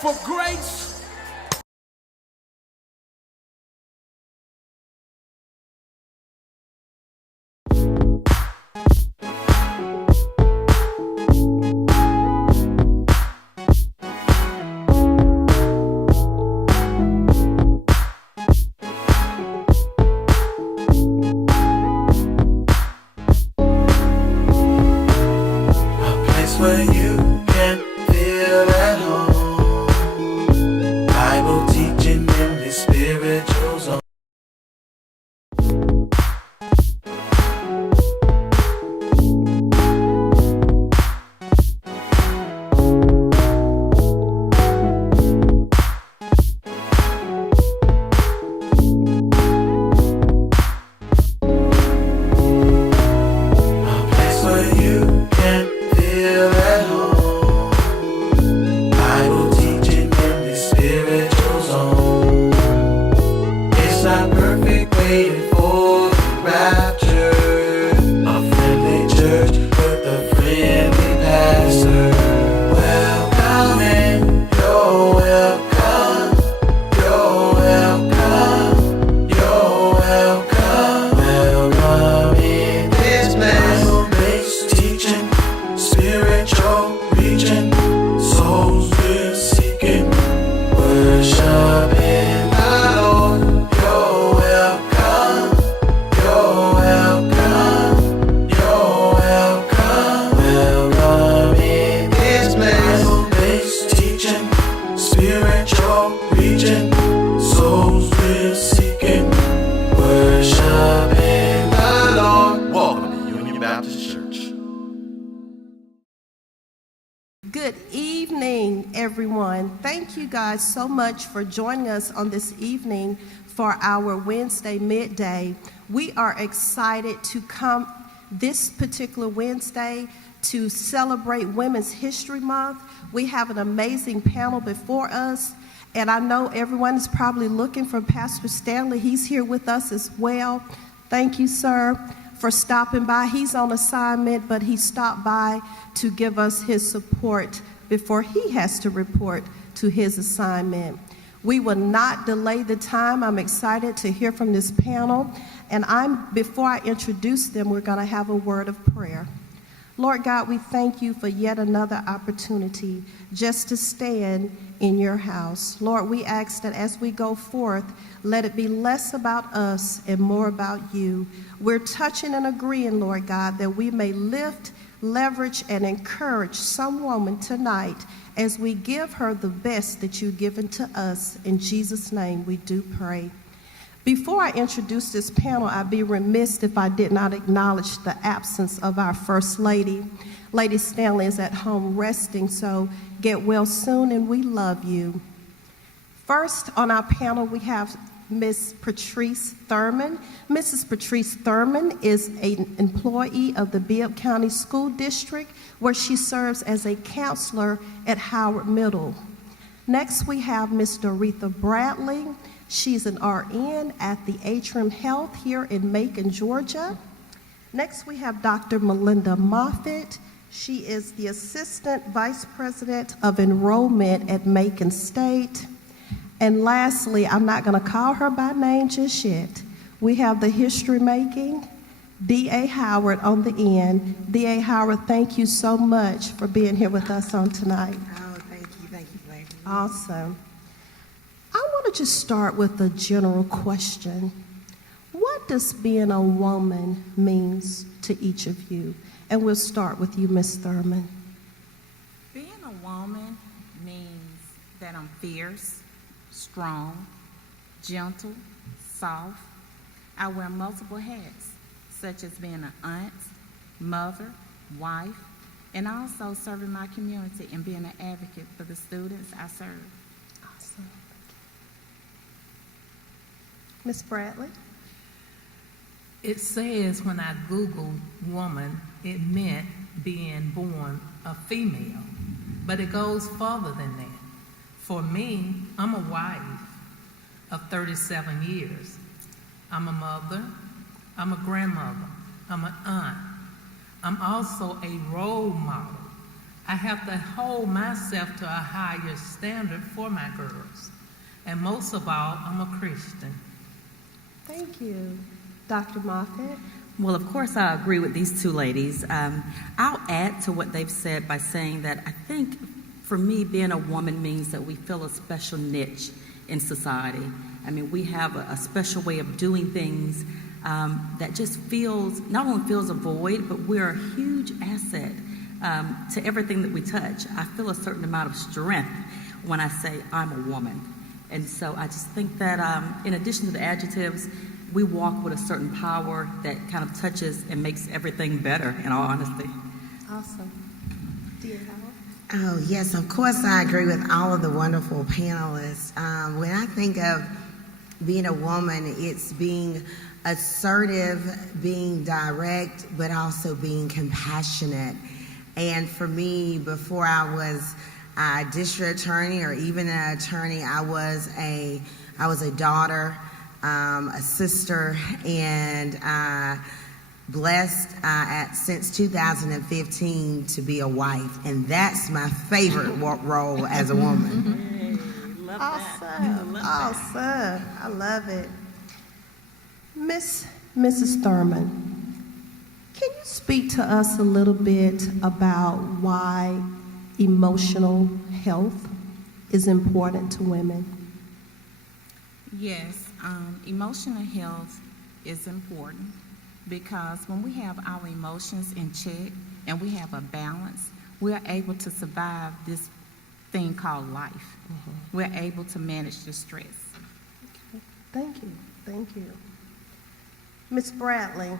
for grace. Where you can feel at home, Bible teaching in the spiritual zone. A place where you can feel at home, Bible teaching in the spiritual zone. It's not perfect, waiting for the rapture. A friendly church with a friendly pastor. Welcome in, you're welcome. You're welcome. You're welcome. Welcome in this place. Bible-based teaching, spiritual reaching, souls we're seeking, worshiping the Lord. You're welcome, you're welcome, you're welcome. Welcome in this place. Bible-based teaching, spiritual reaching, souls we're seeking, worshiping the Lord. Welcome to Union Baptist Church. Good evening, everyone. Thank you guys so much for joining us on this evening for our Wednesday midday. We are excited to come this particular Wednesday to celebrate Women's History Month. We have an amazing panel before us, and I know everyone is probably looking for Pastor Stanley. He's here with us as well. Thank you, sir, for stopping by. He's on assignment, but he stopped by to give us his support before he has to report to his assignment. We will not delay the time. I'm excited to hear from this panel, and before I introduce them, we're going to have a word of prayer. Lord God, we thank you for yet another opportunity just to stand in your house. Lord, we ask that as we go forth, let it be less about us and more about you. We're touching and agreeing, Lord God, that we may lift, leverage, and encourage some woman tonight as we give her the best that you've given to us. In Jesus' name we do pray. Before I introduce this panel, I'd be remiss if I did not acknowledge the absence of our First Lady. Lady Stanley is at home resting, so get well soon, and we love you. First on our panel, we have Miss Patrice Thurman. Mrs. Patrice Thurman is an employee of the Bibb County School District, where she serves as a counselor at Howard Middle. Next, we have Miss Doretha Bradley. She's an RN at the Atrium Health here in Macon, Georgia. Next, we have Dr. Melinda Moffitt. She is the Assistant Vice President of Enrollment at Macon State. And lastly, I'm not going to call her by name just yet. We have the history-making D.A. Howard on the end. D.A. Howard, thank you so much for being here with us on tonight. Oh, thank you, Lady. Awesome. I want to just start with a general question. What does being a woman means to each of you? And we'll start with you, Miss Thurman. Being a woman means that I'm fierce, strong, gentle, soft. I wear multiple hats, such as being an aunt, mother, wife, and also serving my community and being an advocate for the students I serve. Awesome. Miss Bradley? It says when I Googled woman, it meant being born a female, but it goes further than that. For me, I'm a wife of 37 years. I'm a mother, I'm a grandmother, I'm an aunt. I'm also a role model. I have to hold myself to a higher standard for my girls. And most of all, I'm a Christian. Thank you. Dr. Moffitt? Well, of course, I agree with these two ladies. I'll add to what they've said by saying that I think for me, being a woman means that we fill a special niche in society. I mean, we have a special way of doing things that just not only fills a void, but we're a huge asset to everything that we touch. I feel a certain amount of strength when I say I'm a woman. And so I just think that in addition to the adjectives, we walk with a certain power that kind of touches and makes everything better, in all honesty. Awesome. Dear Howard? Oh, yes, of course I agree with all of the wonderful panelists. When I think of being a woman, it's being assertive, being direct, but also being compassionate. And for me, before I was a district attorney or even an attorney, I was a daughter, a sister, and blessed since 2015 to be a wife, and that's my favorite role as a woman. Awesome. Awesome. I love it. Mrs. Thurman, can you speak to us a little bit about why emotional health is important to women? Yes, emotional health is important because when we have our emotions in check and we have a balance, we're able to survive this thing called life. Mm-hmm. We're able to manage the stress. Okay. Thank you. Thank you. Ms. Bradley,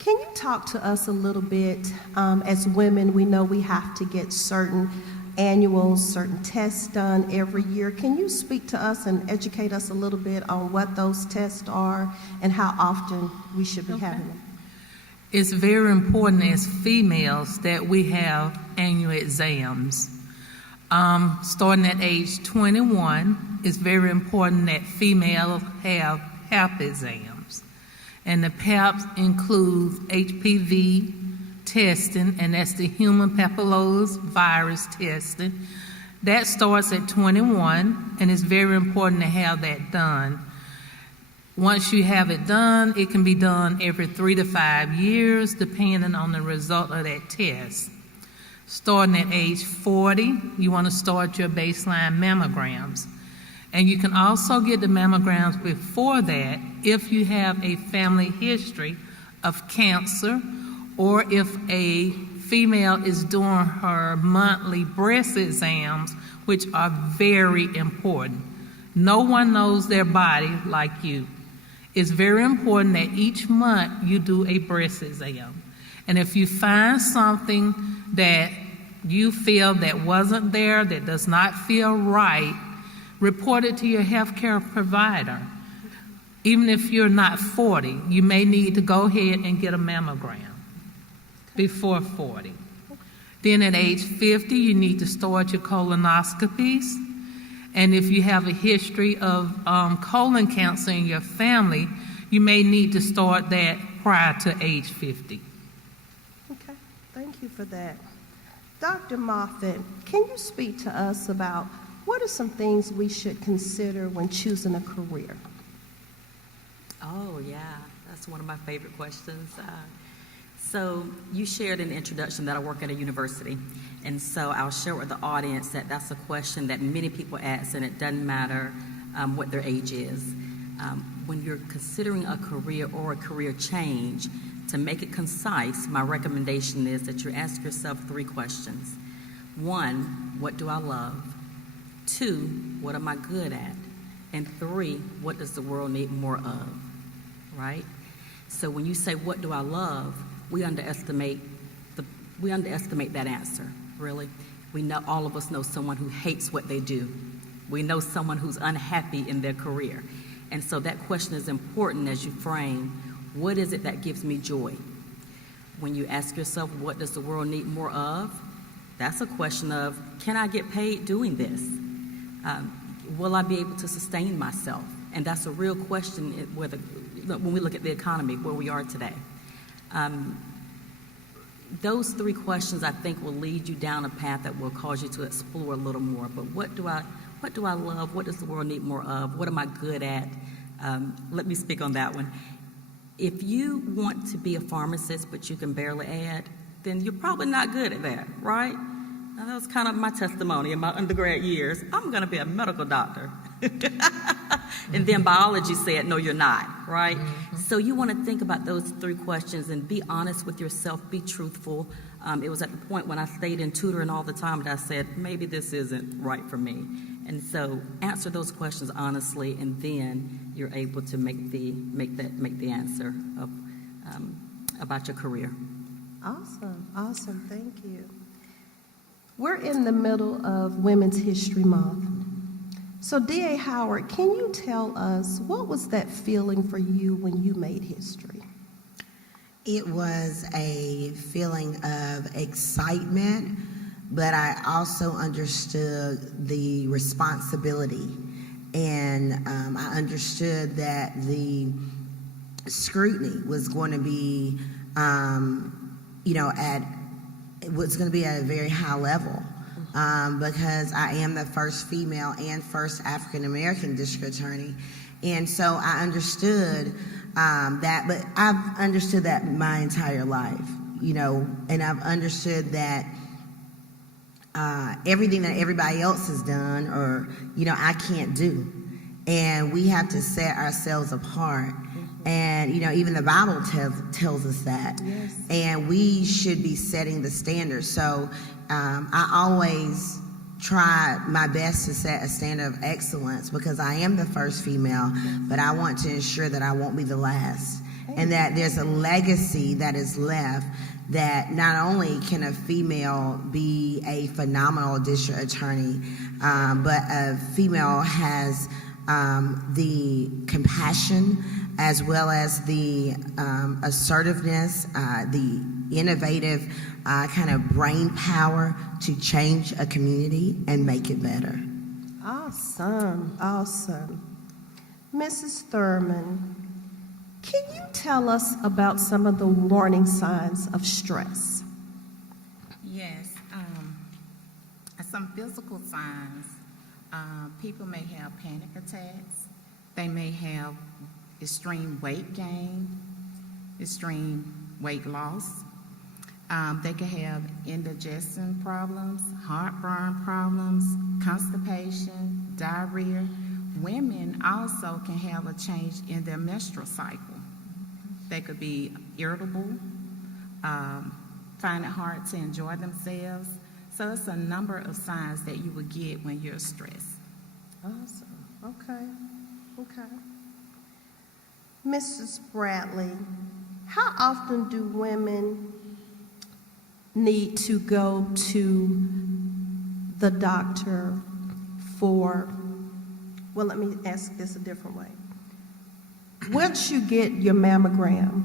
can you talk to us a little bit? As women, we know we have to get certain annuals, certain tests done every year. Can you speak to us and educate us a little bit on what those tests are and how often we should be having them? It's very important as females that we have annual exams. Starting at age 21, it's very important that females have PAP exams. And the PAPs include HPV testing, and that's the human papillomavirus testing. That starts at 21, and it's very important to have that done. Once you have it done, it can be done every 3 to 5 years, depending on the result of that test. Starting at age 40, you want to start your baseline mammograms. And you can also get the mammograms before that if you have a family history of cancer, or if a female is doing her monthly breast exams, which are very important. No one knows their body like you. It's very important that each month you do a breast exam. And if you find something that you feel that wasn't there, that does not feel right, report it to your healthcare provider. Even if you're not 40, you may need to go ahead and get a mammogram before 40. Then at age 50, you need to start your colonoscopies. And if you have a history of colon cancer in your family, you may need to start that prior to age 50. Okay, thank you for that. Dr. Moffitt, can you speak to us about what are some things we should consider when choosing a career? Oh, yeah, that's one of my favorite questions. So you shared in the introduction that I work at a university, and so I'll share with the audience that that's a question that many people ask, and it doesn't matter what their age is. When you're considering a career or a career change, to make it concise, my recommendation is that you ask yourself 3 questions. 1, what do I love? 2, what am I good at? And 3, what does the world need more of? Right? So when you say, what do I love? We underestimate that answer, really. We know, all of us know someone who hates what they do. We know someone who's unhappy in their career. And so that question is important as you frame, what is it that gives me joy? When you ask yourself, what does the world need more of? That's a question of, can I get paid doing this? Will I be able to sustain myself? And that's a real question when we look at the economy, where we are today. those three questions, I think, will lead you down a path that will cause you to explore a little more. But what do I love? What does the world need more of? What am I good at? Let me speak on that one. If you want to be a pharmacist, but you can barely add, then you're probably not good at that, right? Now, that was kind of my testimony in my undergrad years. I'm going to be a medical doctor. And then biology said, no, you're not, right? Mm-hmm. So you want to think about those three questions and be honest with yourself, be truthful. It was at the point when I stayed in tutoring all the time that I said, maybe this isn't right for me. And so answer those questions honestly, and then you're able to make the answer of, about your career. Awesome, thank you. We're in the middle of Women's History Month. So D.A. Howard, can you tell us, what was that feeling for you when you made history? It was a feeling of excitement, but I also understood the responsibility. And I understood that the scrutiny was going to be, was going to be at a very high level. Because I am the first female and first African-American district attorney. And so I understood that, but I've understood that my entire life, and I've understood that everything that everybody else has done or, I can't do. And we have to set ourselves apart. And, even the Bible tells us that. Yes. And we should be setting the standard. So I always try my best to set a standard of excellence because I am the first female, but I want to ensure that I won't be the last. And that there's a legacy that is left that not only can a female be a phenomenal district attorney, but a female has the compassion as well as the assertiveness, the innovative kind of brain power to change a community and make it better. Awesome. Mrs. Thurman, can you tell us about some of the warning signs of stress? Yes. Some physical signs. People may have panic attacks. They may have extreme weight gain, extreme weight loss. They can have indigestion problems, heartburn problems, constipation, diarrhea. Women also can have a change in their menstrual cycle. They could be irritable, find it hard to enjoy themselves. So it's a number of signs that you would get when you're stressed. Awesome. Okay. Mrs. Bradley, how often do women need to go to the doctor for, well, let me ask this a different way. Once you get your mammogram,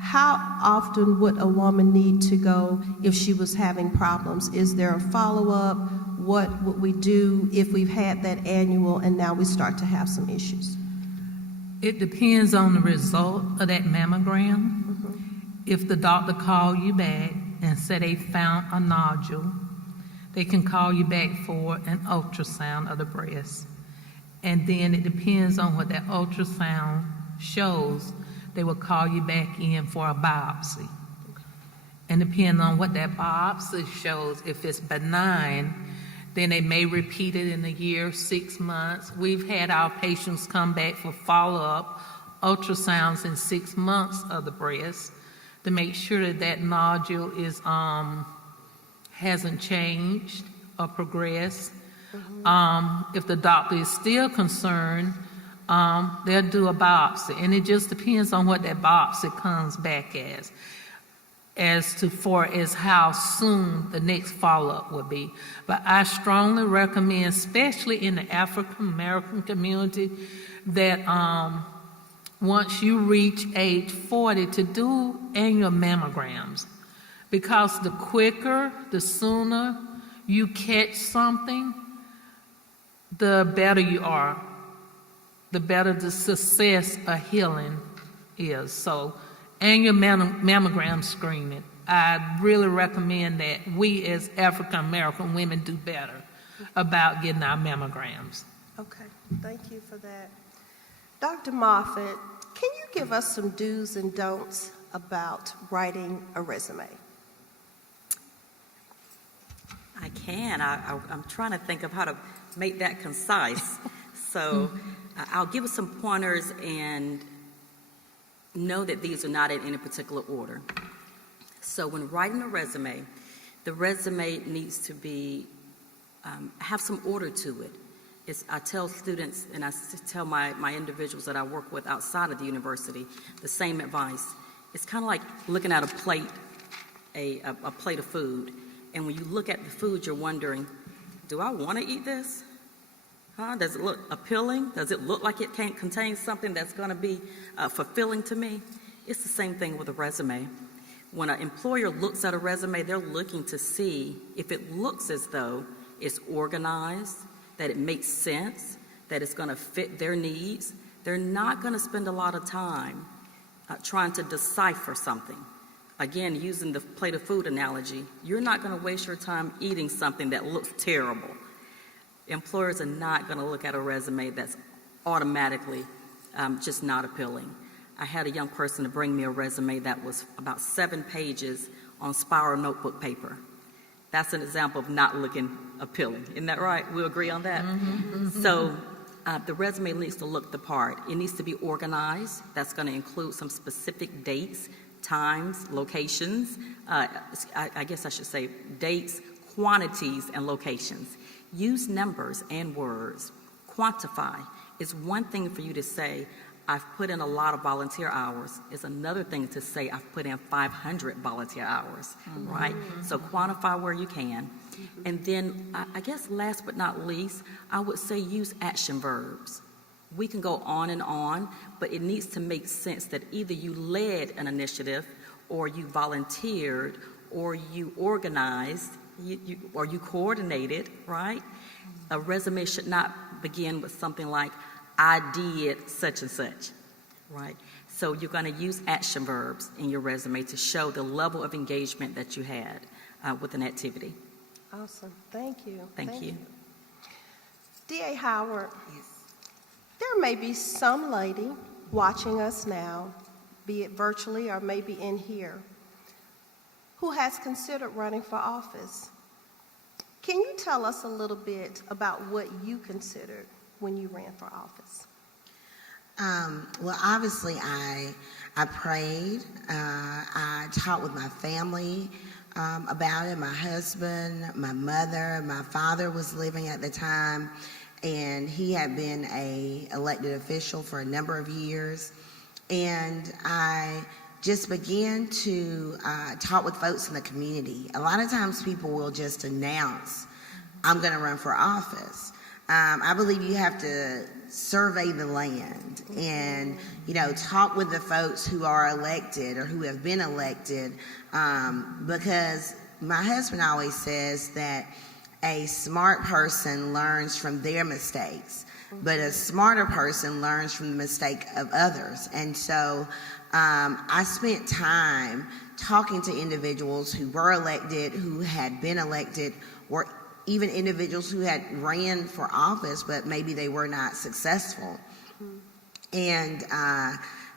how often would a woman need to go if she was having problems? Is there a follow-up? What would we do if we've had that annual and now we start to have some issues? It depends on the result of that mammogram. Mm-hmm. If the doctor called you back and said they found a nodule, they can call you back for an ultrasound of the breast. And then it depends on what that ultrasound shows, they will call you back in for a biopsy. And depending on what that biopsy shows, if it's benign, then they may repeat it in a year, 6 months. We've had our patients come back for follow-up ultrasounds in 6 months of the breast to make sure that that nodule is hasn't changed or progressed. Mm-hmm. If the doctor is still concerned, they'll do a biopsy, and it just depends on what that biopsy comes back as to how soon the next follow-up will be. But I strongly recommend, especially in the African American community, that once you reach age 40 to do annual mammograms, because the quicker, the sooner you catch something, the better you are, the better the success of healing is. So annual mammogram screening I really recommend that we as African American women do better about getting our mammograms. Okay, thank you for that. Dr. Moffitt, can you give us some do's and don'ts about writing a resume? I can. I'm trying to think of how to make that concise. So I'll give us some pointers and know that these are not in any particular order. So when writing a resume, the resume needs to be have some order to it. I tell students and I tell my individuals that I work with outside of the university the same advice. It's kind of like looking at a plate of food. And when you look at the food, you're wondering, do I want to eat this? Does it look appealing? Does it look like it can contain something that's going to be fulfilling to me? It's the same thing with a resume. When an employer looks at a resume, they're looking to see if it looks as though it's organized, that it makes sense, that it's going to fit their needs. They're not going to spend a lot of time trying to decipher something. Again, using the plate of food analogy, you're not going to waste your time eating something that looks terrible. Employers are not going to look at a resume that's automatically just not appealing. I had a young person to bring me a resume that was about 7 pages on spiral notebook paper. That's an example of not looking appealing. Isn't that right? We'll agree on that? Mm-hmm. So the resume needs to look the part. It needs to be organized. That's going to include some specific dates, times, locations. I guess I should say dates, quantities, and locations. Use numbers and words. Quantify. It's one thing for you to say, I've put in a lot of volunteer hours. It's another thing to say, I've put in 500 volunteer hours, right? So quantify where you can. And then, I guess last but not least, I would say use action verbs. We can go on, but it needs to make sense that either you led an initiative, or you volunteered, or you organized, or you coordinated, right? A resume should not begin with something like, I did such and such, right? So you're going to use action verbs in your resume to show the level of engagement that you had with an activity. Awesome. Thank you. Thank you. D.A. Howard, there may be some lady watching us now, be it virtually or maybe in here, who has considered running for office. Can you tell us a little bit about what you considered when you ran for office? Well, obviously, I prayed. I talked with my family about it. My husband, my mother, my father was living at the time, and he had been an elected official for a number of years. And I just began to talk with folks in the community. A lot of times people will just announce, I'm going to run for office. I believe you have to survey the land and, talk with the folks who are elected or who have been elected, because my husband always says that a smart person learns from their mistakes, but a smarter person learns from the mistake of others. And so I spent time talking to individuals who were elected, who had been elected, or even individuals who had ran for office, but maybe they were not successful. And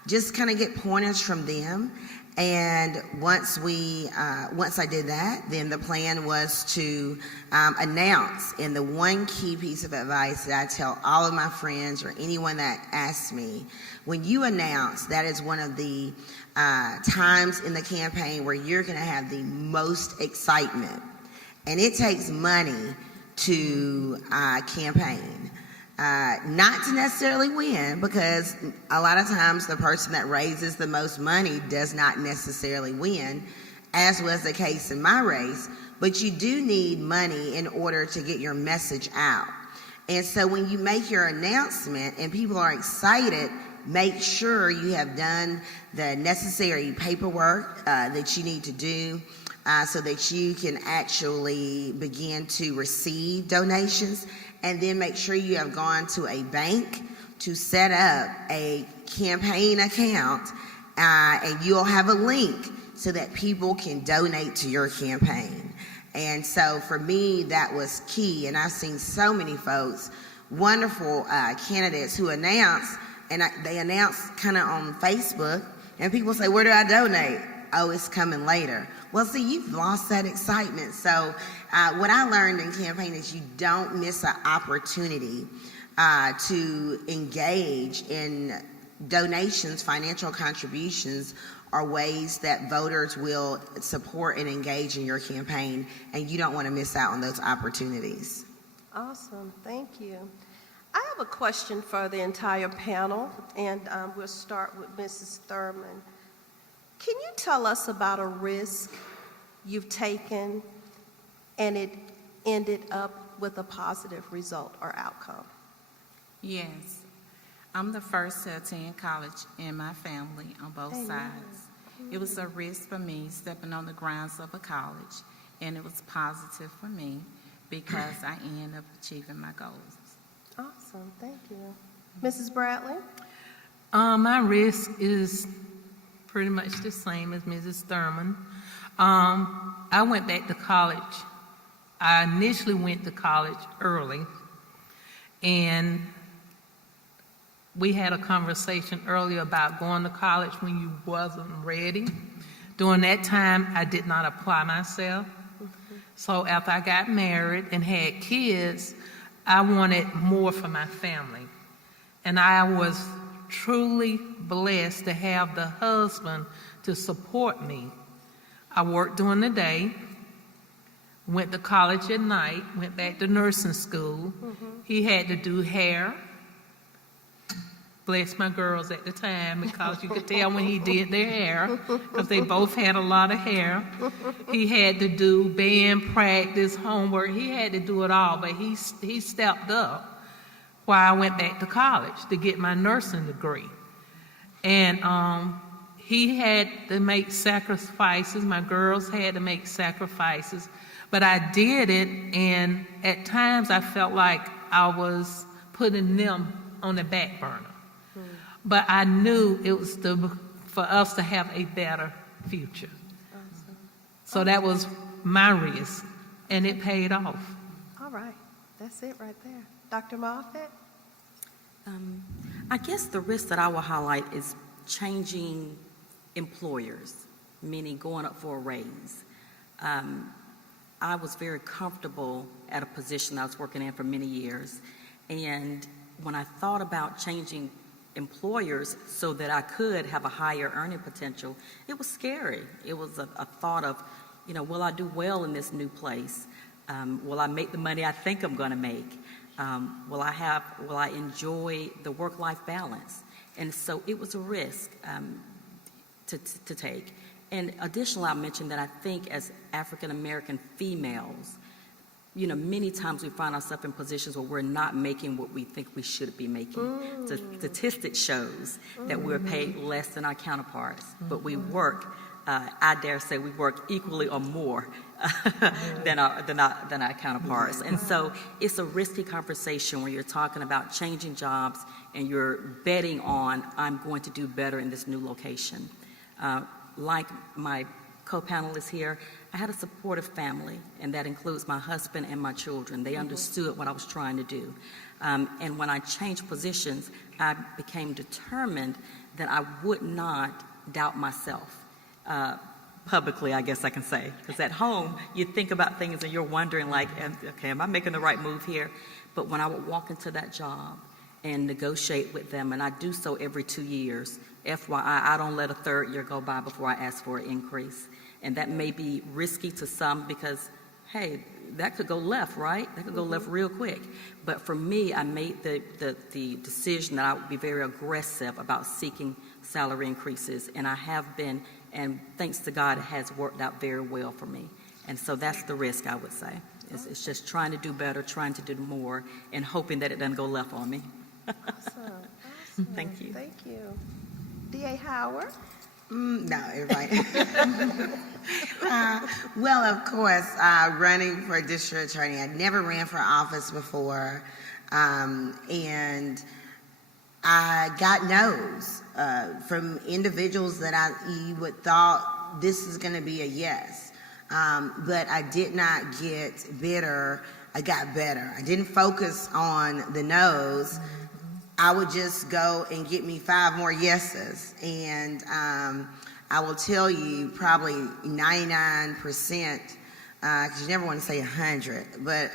just kind of get pointers from them. And once I did that, then the plan was to announce. And the one key piece of advice that I tell all of my friends or anyone that asks me, when you announce, that is one of the times in the campaign where you're going to have the most excitement. And it takes money to campaign. Not to necessarily win, because a lot of times the person that raises the most money does not necessarily win, as was the case in my race. But you do need money in order to get your message out. And so when you make your announcement and people are excited, make sure you have done the necessary paperwork that you need to do, so that you can actually begin to receive donations, and then make sure you have gone to a bank to set up a campaign account, and you'll have a link so that people can donate to your campaign. And so for me, that was key. And I've seen so many folks, wonderful candidates who announce, and they announce kind of on Facebook, and people say, where do I donate? Oh, it's coming later. Well, see, you've lost that excitement. So what I learned in campaign is you don't miss an opportunity to engage in donations. Financial contributions are ways that voters will support and engage in your campaign, and you don't want to miss out on those opportunities. Awesome, thank you. I have a question for the entire panel, and we'll start with Mrs. Thurman. Can you tell us about a risk you've taken and it ended up with a positive result or outcome? Yes. I'm the first to attend college in my family on both sides. It was a risk for me stepping on the grounds of a college, and it was positive for me because I ended up achieving my goals. Awesome, thank you. Mrs. Bradley? My risk is pretty much the same as Mrs. Thurman. I went back to college. I initially went to college early, and we had a conversation earlier about going to college when you wasn't ready. During that time, I did not apply myself. So after I got married and had kids, I wanted more for my family. And I was truly blessed to have the husband to support me. I worked during the day, went to college at night, went back to nursing school. He had to do hair. Bless my girls at the time, because you could tell when he did their hair, because they both had a lot of hair. He had to do band practice, homework. He had to do it all, but he stepped up while I went back to college to get my nursing degree. And he had to make sacrifices. My girls had to make sacrifices, but I did it, and at times I felt like I was putting them on the back burner. But I knew it was for us to have a better future. Awesome. So that was my risk, and it paid off. All right, that's it right there. Dr. Moffett? I guess the risk that I will highlight is changing employers, meaning going up for a raise. I was very comfortable at a position I was working in for many years, and when I thought about changing employers so that I could have a higher earning potential, it was scary. It was a thought of, will I do well in this new place? Will I make the money I think I'm going to make? Will I enjoy the work-life balance? And so it was a risk to take. And additionally, I mentioned that I think as African-American females, many times we find ourselves in positions where we're not making what we think we should be making. The statistic shows that we're paid less than our counterparts, but we work, I dare say we work equally or more than our counterparts. And so it's a risky conversation when you're talking about changing jobs and you're betting on, I'm going to do better in this new location. Like my co-panelists here, I had a supportive family, and that includes my husband and my children. They understood what I was trying to do. And when I changed positions, I became determined that I would not doubt myself. Publicly, I guess I can say. Because at home, you think about things and you're wondering like, okay, am I making the right move here? But when I would walk into that job and negotiate with them, and I do so every 2 years, FYI, I don't let a third year go by before I ask for an increase. And that may be risky to some because, hey, that could go left, right? That could go left real quick. But for me, I made the decision that I would be very aggressive about seeking salary increases, and I have been, and thanks to God, it has worked out very well for me. And so that's the risk, I would say. It's just trying to do better, trying to do more, and hoping that it doesn't go left on me. Awesome. Thank you. Thank you. D.A. Howard? No, everybody. Well, of course, running for district attorney. I never ran for office before, and I got no's from individuals that you would thought this is going to be a yes. But I did not get bitter. I got better. I didn't focus on the no's. I would just go and get me 5 more yeses. And I will tell you probably 99%, because you never want to say 100, but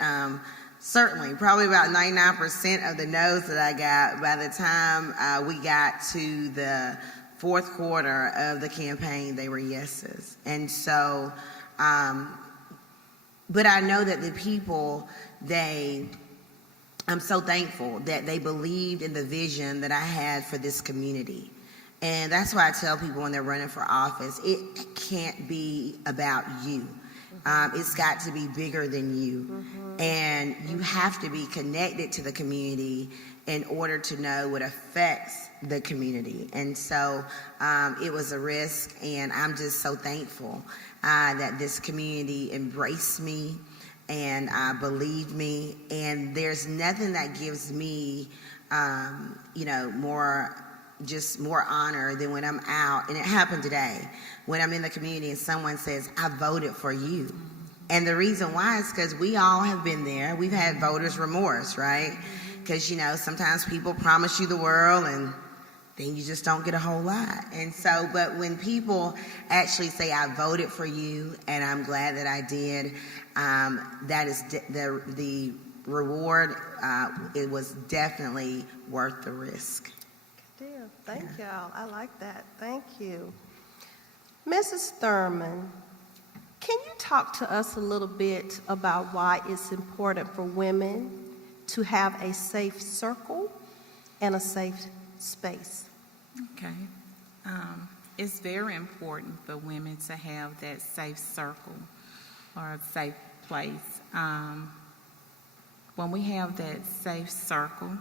certainly probably about 99% of the no's that I got by the time we got to the fourth quarter of the campaign, they were yeses. And so, but I know that the people, I'm so thankful that they believed in the vision that I had for this community. And that's why I tell people when they're running for office, it can't be about you. It's got to be bigger than you. And you have to be connected to the community in order to know what affects the community. And so it was a risk, and I'm just so thankful that this community embraced me and believed me. And there's nothing that gives me, more honor than when I'm out, and it happened today, when I'm in the community and someone says, I voted for you. And the reason why is because we all have been there. We've had voters' remorse, right? Because, sometimes people promise you the world and then you just don't get a whole lot. And so, but when people actually say, I voted for you and I'm glad that I did, that is the reward. It was definitely worth the risk. Good deal. Thank y'all. I like that. Thank you. Mrs. Thurman, can you talk to us a little bit about why it's important for women to have a safe circle and a safe space? Okay. It's very important for women to have that safe circle or a safe place. When we have that safe circle,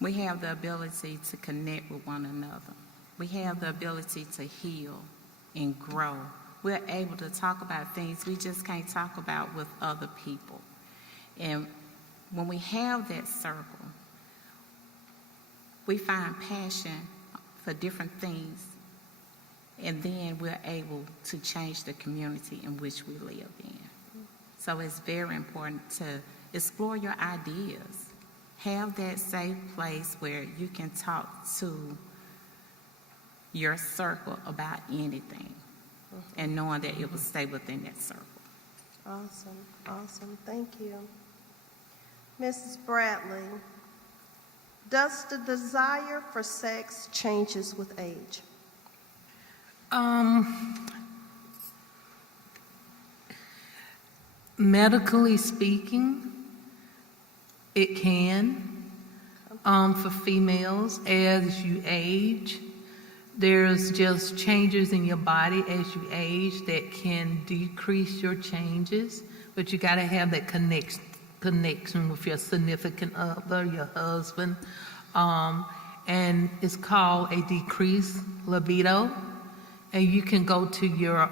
we have the ability to connect with one another. We have the ability to heal and grow. We're able to talk about things we just can't talk about with other people. And when we have that circle, we find passion for different things, and then we're able to change the community in which we live in. So it's very important to explore your ideas. Have that safe place where you can talk to your circle about anything, and knowing that it will stay within that circle. Awesome. Thank you. Mrs. Bradley, does the desire for sex changes with age? Medically speaking, it can. For females, as you age, there's just changes in your body as you age that can decrease your changes, but you got to have that connection with your significant other, your husband, and it's called a decreased libido, and you can go to your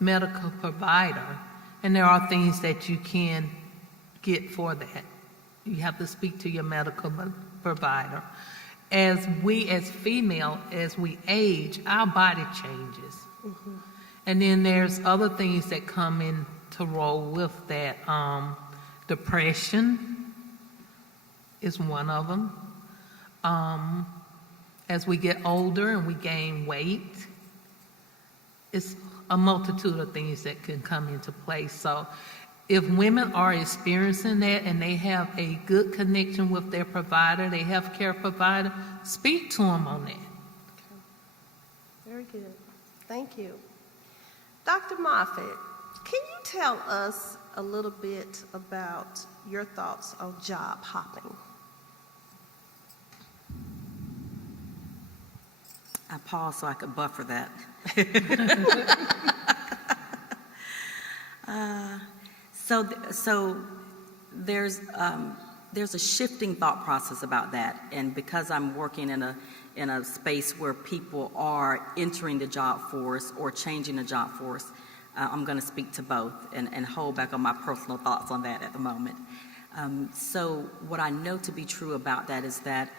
medical provider, and there are things that you can get for that. You have to speak to your medical provider. As we, as female, as we age, our body changes. And then there's other things that come into role with that. Depression is one of them. As we get older and we gain weight, it's a multitude of things that can come into play. So if women are experiencing that and they have a good connection with their provider, their health care provider, speak to them on that. Okay. Very good. Thank you. Dr. Moffitt, can you tell us a little bit about your thoughts on job hopping? I paused so I could buffer that. So there's a shifting thought process about that, and because I'm working in a space where people are entering the job force or changing the job force, I'm going to speak to both and hold back on my personal thoughts on that at the moment. So what I know to be true about that is that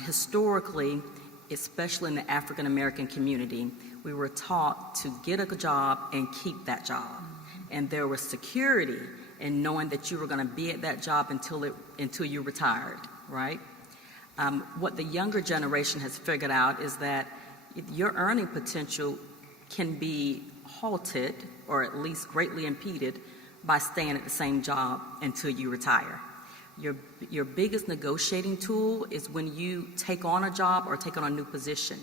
historically, especially in the African American community, we were taught to get a job and keep that job. And there was security in knowing that you were going to be at that job until you retired, right? What the younger generation has figured out is that your earning potential can be halted or at least greatly impeded by staying at the same job until you retire. Your biggest negotiating tool is when you take on a job or take on a new position.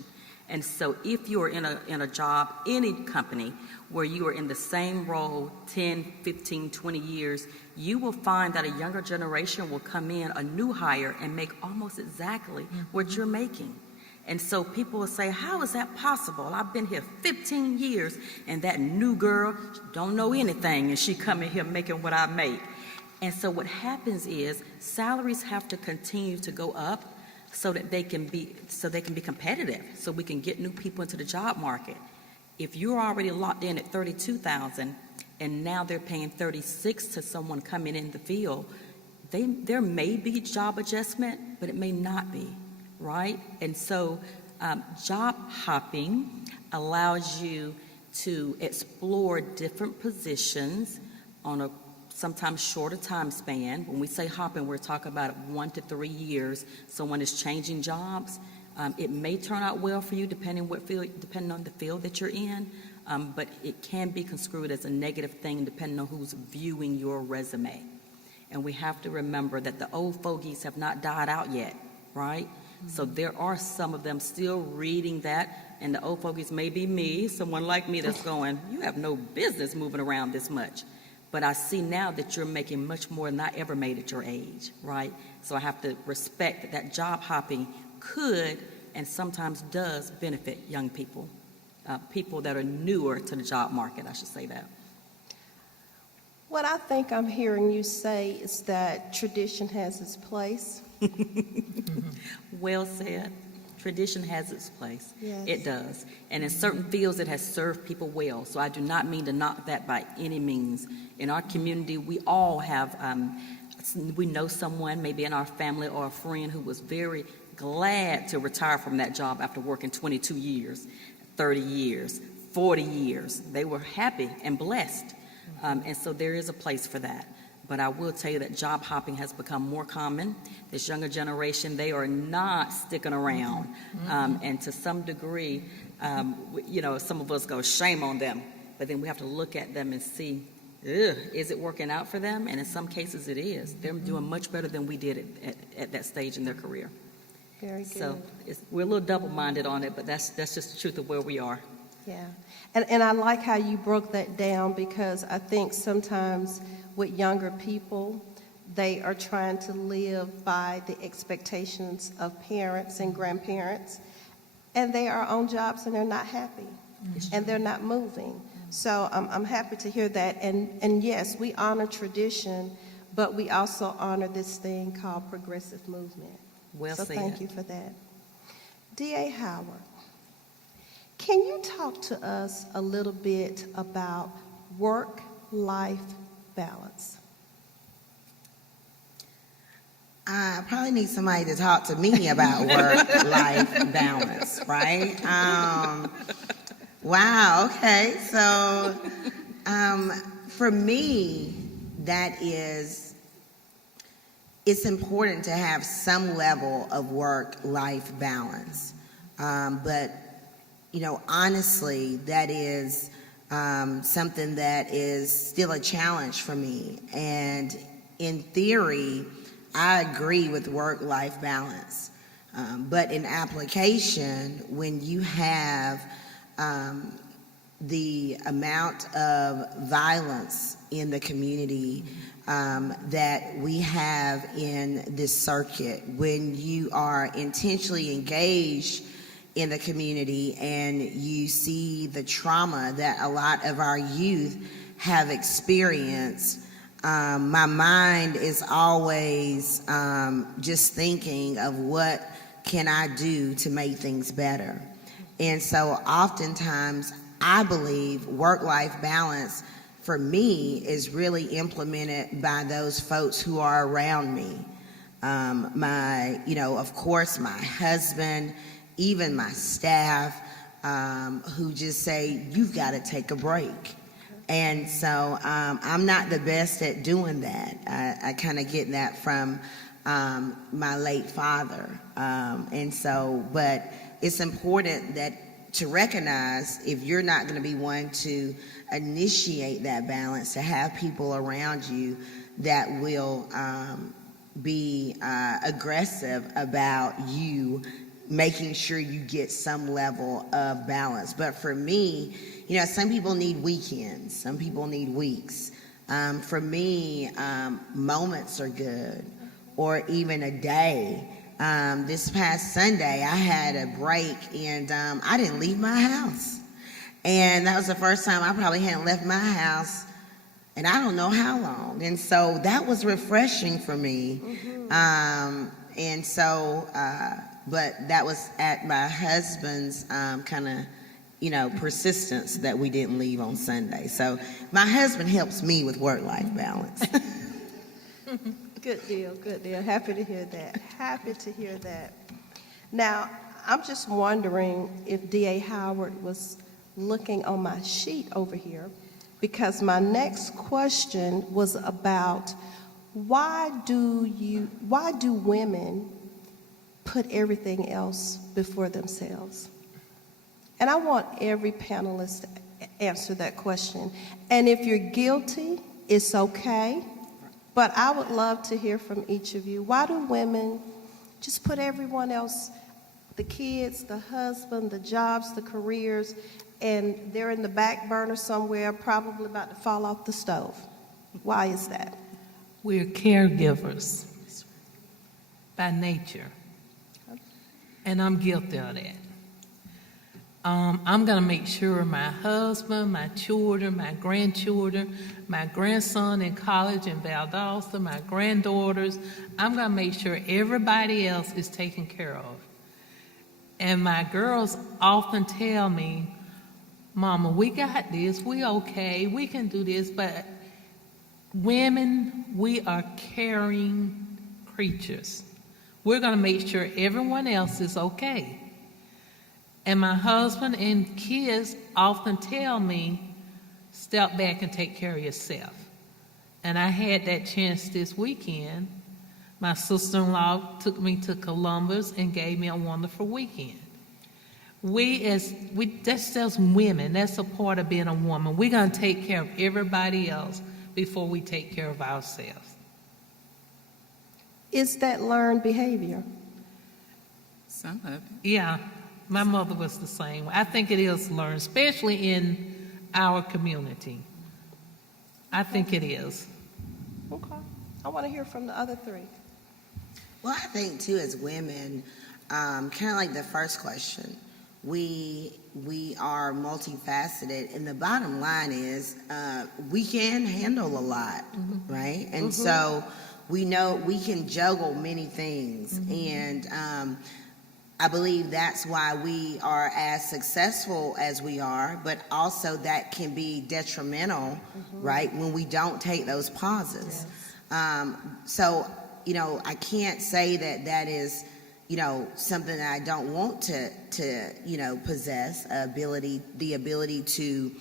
And so if you're in a job, any company, where you are in the same role 10, 15, 20 years, you will find that a younger generation will come in, a new hire, and make almost exactly what you're making. And so people will say, how is that possible? I've been here 15 years, and that new girl don't know anything, and she come in here making what I make. And so what happens is salaries have to continue to go up so that they can be competitive, so we can get new people into the job market. If you're already locked in at $32,000 and now they're paying $36,000 to someone coming in the field, there may be job adjustment, but it may not be, right? And so job hopping allows you to explore different positions on a sometimes shorter time span. When we say hopping, we're talking about 1 to 3 years. Someone is changing jobs. It may turn out well for you depending on the field that you're in, but it can be construed as a negative thing depending on who's viewing your resume. And we have to remember that the old fogies have not died out yet, right? So there are some of them still reading that, and the old fogies may be me, someone like me that's going, you have no business moving around this much. But I see now that you're making much more than I ever made at your age, right? So I have to respect that job hopping could and sometimes does benefit young people, people that are newer to the job market, I should say that. What I think I'm hearing you say is that tradition has its place. Well said. Tradition has its place. Yes. It does. And in certain fields, it has served people well. So I do not mean to knock that by any means. In our community, we all have, we know someone, maybe in our family or a friend, who was very glad to retire from that job after working 22 years, 30 years, 40 years. They were happy and blessed. And so there is a place for that. But I will tell you that job hopping has become more common. This younger generation, they are not sticking around. And to some degree, some of us go, shame on them. But then we have to look at them and see, is it working out for them? And in some cases it is. They're doing much better than we did at that stage in their career. Very good. So we're a little double-minded on it, but that's just the truth of where we are. Yeah. And I like how you broke that down, because I think sometimes with younger people, they are trying to live by the expectations of parents and grandparents, and they are on jobs and they're not happy, and they're not moving. So I'm happy to hear that. And yes, we honor tradition, but we also honor this thing called progressive movement. Well so said. Thank you for that. D.A. Howard, can you talk to us a little bit about work-life balance? I probably need somebody to talk to me about work-life balance, right? Wow, okay. So for me, it's important to have some level of work-life balance. But, honestly, that is something that is still a challenge for me. And in theory, I agree with work-life balance. But in application, when you have the amount of violence in the community that we have in this circuit, when you are intentionally engaged in the community and you see the trauma that a lot of our youth have experienced, my mind is always just thinking of what can I do to make things better. And so oftentimes I believe work-life balance for me is really implemented by those folks who are around me. Of course, my husband even my staff, who just say, you've got to take a break. And so I'm not the best at doing that. I kind of get that from my late father. But it's important that to recognize if you're not going to be one to initiate that balance, to have people around you that will be aggressive about you making sure you get some level of balance. But for me, some people need weekends, some people need weeks. For me, moments are good, or even a day. This past Sunday, I had a break, and I didn't leave my house. And that was the first time I probably hadn't left my house, and I don't know how long. And so that was refreshing for me. But that was at my husband's kind of, persistence that we didn't leave on Sunday. So my husband helps me with work-life balance. Good deal, good deal. Happy to hear that. Happy to hear that. Now, I'm just wondering if D.A. Howard was looking on my sheet over here, because my next question was about why do women put everything else before themselves? And I want every panelist to answer that question. And if you're guilty, it's okay. But I would love to hear from each of you. Why do women just put everyone else, the kids, the husband, the jobs, the careers, and they're in the back burner somewhere, probably about to fall off the stove? Why is that? We're caregivers by nature, and I'm guilty of that. I'm going to make sure my husband, my children, my grandchildren, my grandson in college in Valdosta, my granddaughters, I'm going to make sure everybody else is taken care of. And my girls often tell me, Mama, we got this, we okay, we can do this, but women, we are caring creatures. We're going to make sure everyone else is okay. And my husband and kids often tell me, step back and take care of yourself. And I had that chance this weekend. My sister-in-law took me to Columbus and gave me a wonderful weekend. That's just women. That's a part of being a woman. We're going to take care of everybody else before we take care of ourselves. Is that learned behavior? Some of it. Yeah, my mother was the same. I think it is learned, especially in our community. I think it is. Okay. I want to hear from the other three. Well, I think, too, as women, kind of like the first question, we are multifaceted, and the bottom line is we can handle a lot, right? And so we know we can juggle many things, and I believe that's why we are as successful as we are, but also that can be detrimental, right, when we don't take those pauses. Yes. So, I can't say that is, something that I don't want to possess, the ability to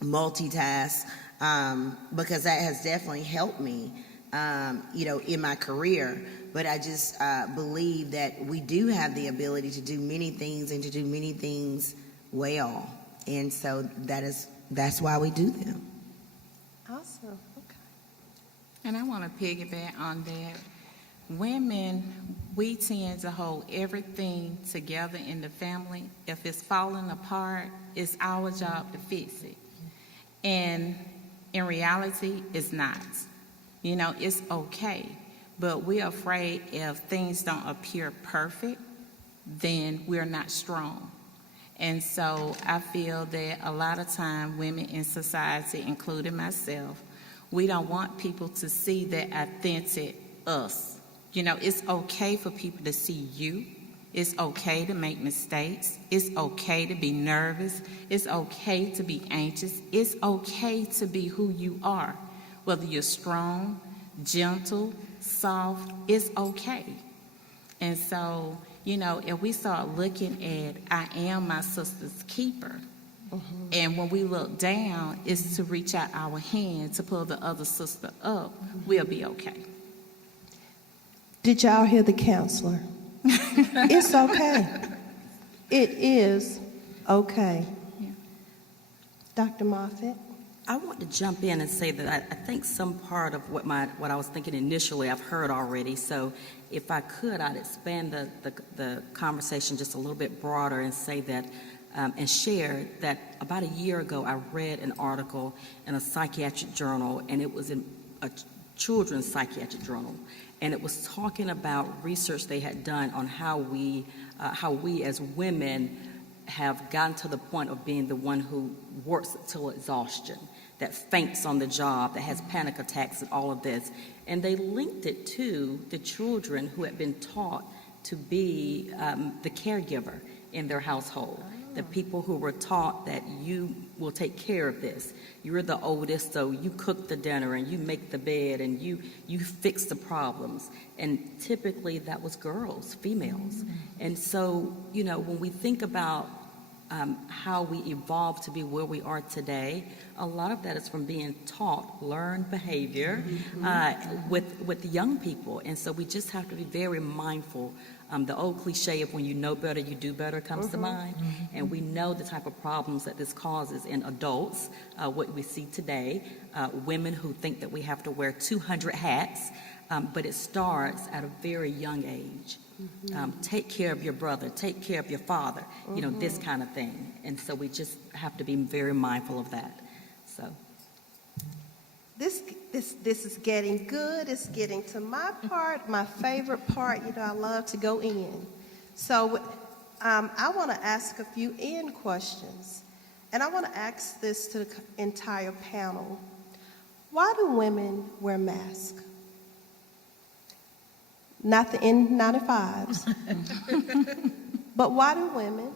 multitask, because that has definitely helped me, in my career. But I just believe that we do have the ability to do many things and to do many things well. And so that's why we do them. Awesome. Okay. And I want to piggyback on that. Women, we tend to hold everything together in the family. If it's falling apart, it's our job to fix it. And in reality, it's not. It's okay. But we're afraid if things don't appear perfect, then we're not strong. And so I feel that a lot of time women in society, including myself, we don't want people to see that authentic us. It's okay for people to see you. It's okay to make mistakes. It's okay to be nervous. It's okay to be anxious. It's okay to be who you are. Whether you're strong, gentle, soft, it's okay. And so You know, if we start looking at, I am my sister's keeper, and when we look down, it's to reach out our hand to pull the other sister up, we'll be okay. Did y'all hear the counselor? It's okay. It is okay. Yeah. Dr. Moffitt? I want to jump in and say that I think some part of what I was thinking initially I've heard already. So if I could, I'd expand the conversation just a little bit broader and say that and share that about a year ago I read an article in a psychiatric journal, and it was in a children's psychiatric journal, and it was talking about research they had done on how we as women have gotten to the point of being the one who works till exhaustion, that faints on the job, that has panic attacks and all of this. And they linked it to the children who had been taught to be the caregiver in their household. The people who were taught that you will take care of this. You're the oldest, so you cook the dinner and you make the bed and you fix the problems. And typically that was girls, females. And so, you know, when we think about how we evolved to be where we are today, a lot of that is from being taught learned behavior with young people. And so we just have to be very mindful. The old cliche of when you know better, you do better comes to mind. And we know the type of problems that this causes in adults, what we see today, women who think that we have to wear 200 hats, but it starts at a very young age. Take care of your brother, take care of your father, you know, this kind of thing. And so we just have to be very mindful of that. So This is getting good. It's getting to my part, my favorite part. You know, I love to go in. So I want to ask a few end questions. And I want to ask this to the entire panel. Why do women wear masks? Not the N95s. But why do women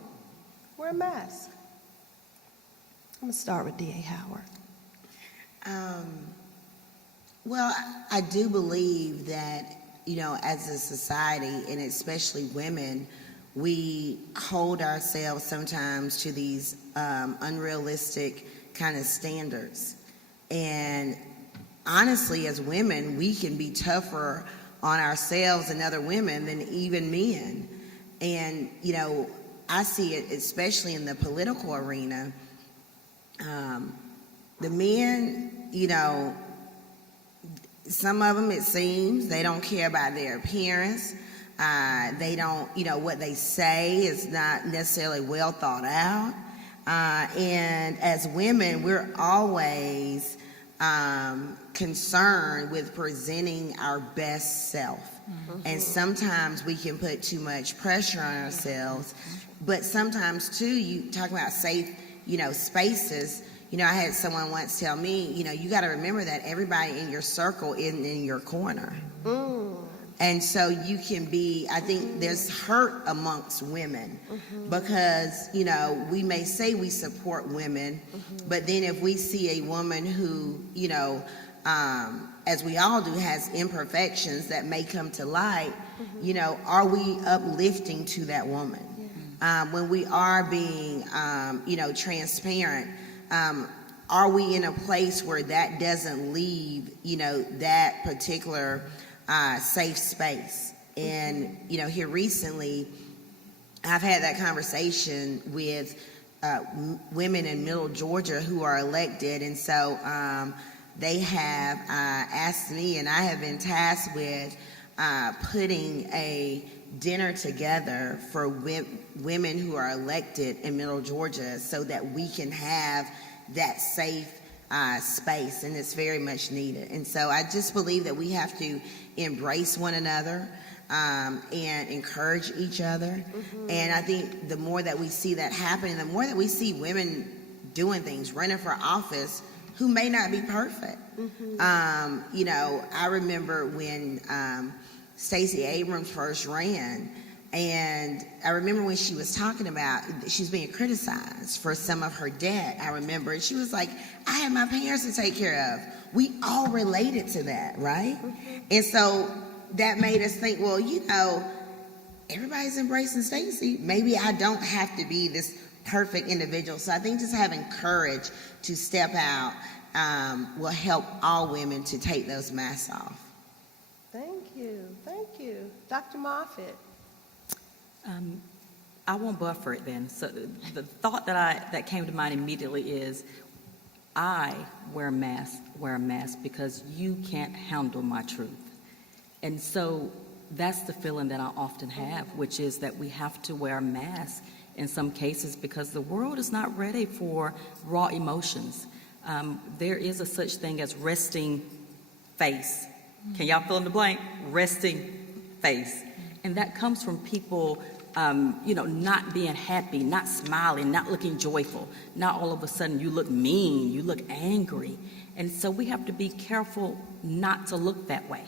wear masks? I'm going to start with D.A. Howard. Well, I do believe that, you know, as a society, and especially women, we hold ourselves sometimes to these unrealistic kind of standards. And honestly, as women, we can be tougher on ourselves and other women than even men. And, you know, I see it especially in the political arena. The men, you know, some of them, it seems, they don't care about their appearance. They don't, you know, what they say is not necessarily well thought out. And as women, we're always concerned with presenting our best self. And sometimes we can put too much pressure on ourselves. But sometimes, too, you talk about safe, you know, spaces. You know, I had someone once tell me, you know, you got to remember that everybody in your circle isn't in your corner. And so you can be, I think there's hurt amongst women because, you know, we may say we support women, but then if we see a woman who, you know, as we all do, has imperfections that may come to light, you know, are we uplifting to that woman? When we are being, you know, transparent, are we in a place where that doesn't leave, you know, that particular safe space? And, you know, here recently, I've had that conversation with women in Middle Georgia who are elected. And so they have asked me, and I have been tasked with putting a dinner together for women who are elected in Middle Georgia so that we can have that safe space, and it's very much needed. And so I just believe that we have to embrace one another and encourage each other. And I think the more that we see that happening, the more that we see women doing things, running for office, who may not be perfect. You know, I remember when Stacey Abrams first ran, and I remember when she was talking about, she's being criticized for some of her debt. I remember, and she was like, I had my parents to take care of. We all related to that, right? And so that made us think, well, you know, everybody's embracing Stacy. Maybe I don't have to be this perfect individual. So I think just having courage to step out will help all women to take those masks off. Thank you. Thank you. Dr. Moffitt. I won't buffer it then. So the thought that came to mind immediately is, I wear a mask because you can't handle my truth. And so that's the feeling that I often have, which is that we have to wear a mask in some cases because the world is not ready for raw emotions. There is a such thing as resting face. Can y'all fill in the blank? Resting face. And that comes from people not being happy, not smiling, not looking joyful. Not all of a sudden you look mean, you look angry. And so we have to be careful not to look that way.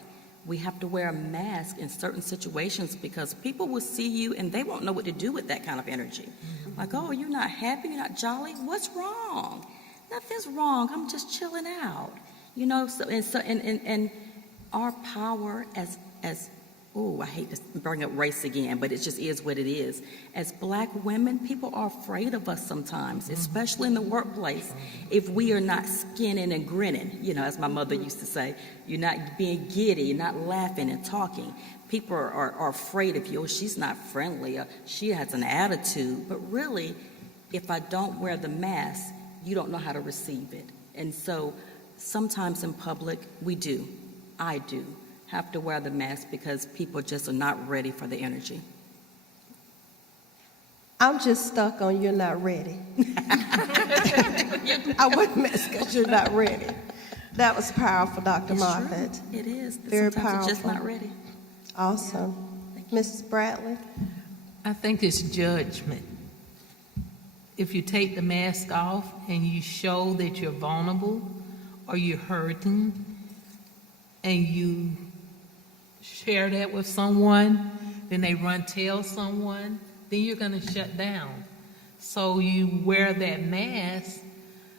We have to wear a mask in certain situations because people will see you and they won't know what to do with that kind of energy. Like, oh, you're not happy, you're not jolly, what's wrong? Nothing's wrong, I'm just chilling out. And our power as I hate to bring up race again, but it just is what it is. As Black women, people are afraid of us sometimes, especially in the workplace, if we are not skinning and grinning, as my mother used to say. You're not being giddy, you're not laughing and talking. People are afraid of you. Oh, she's not friendly, she has an attitude. But really, if I don't wear the mask, you don't know how to receive it. And so sometimes in public, I do have to wear the mask because people just are not ready for the energy. I'm just stuck on you're not ready. I wouldn't mask because you're not ready. That was powerful, Dr. Moffitt. True. It is. Very Sometimes powerful. we're just not ready. Awesome. Mrs. Bradley? I think it's judgment. If you take the mask off and you show that you're vulnerable or you're hurting and you share that with someone, then they tell someone, then you're going to shut down. So you wear that mask,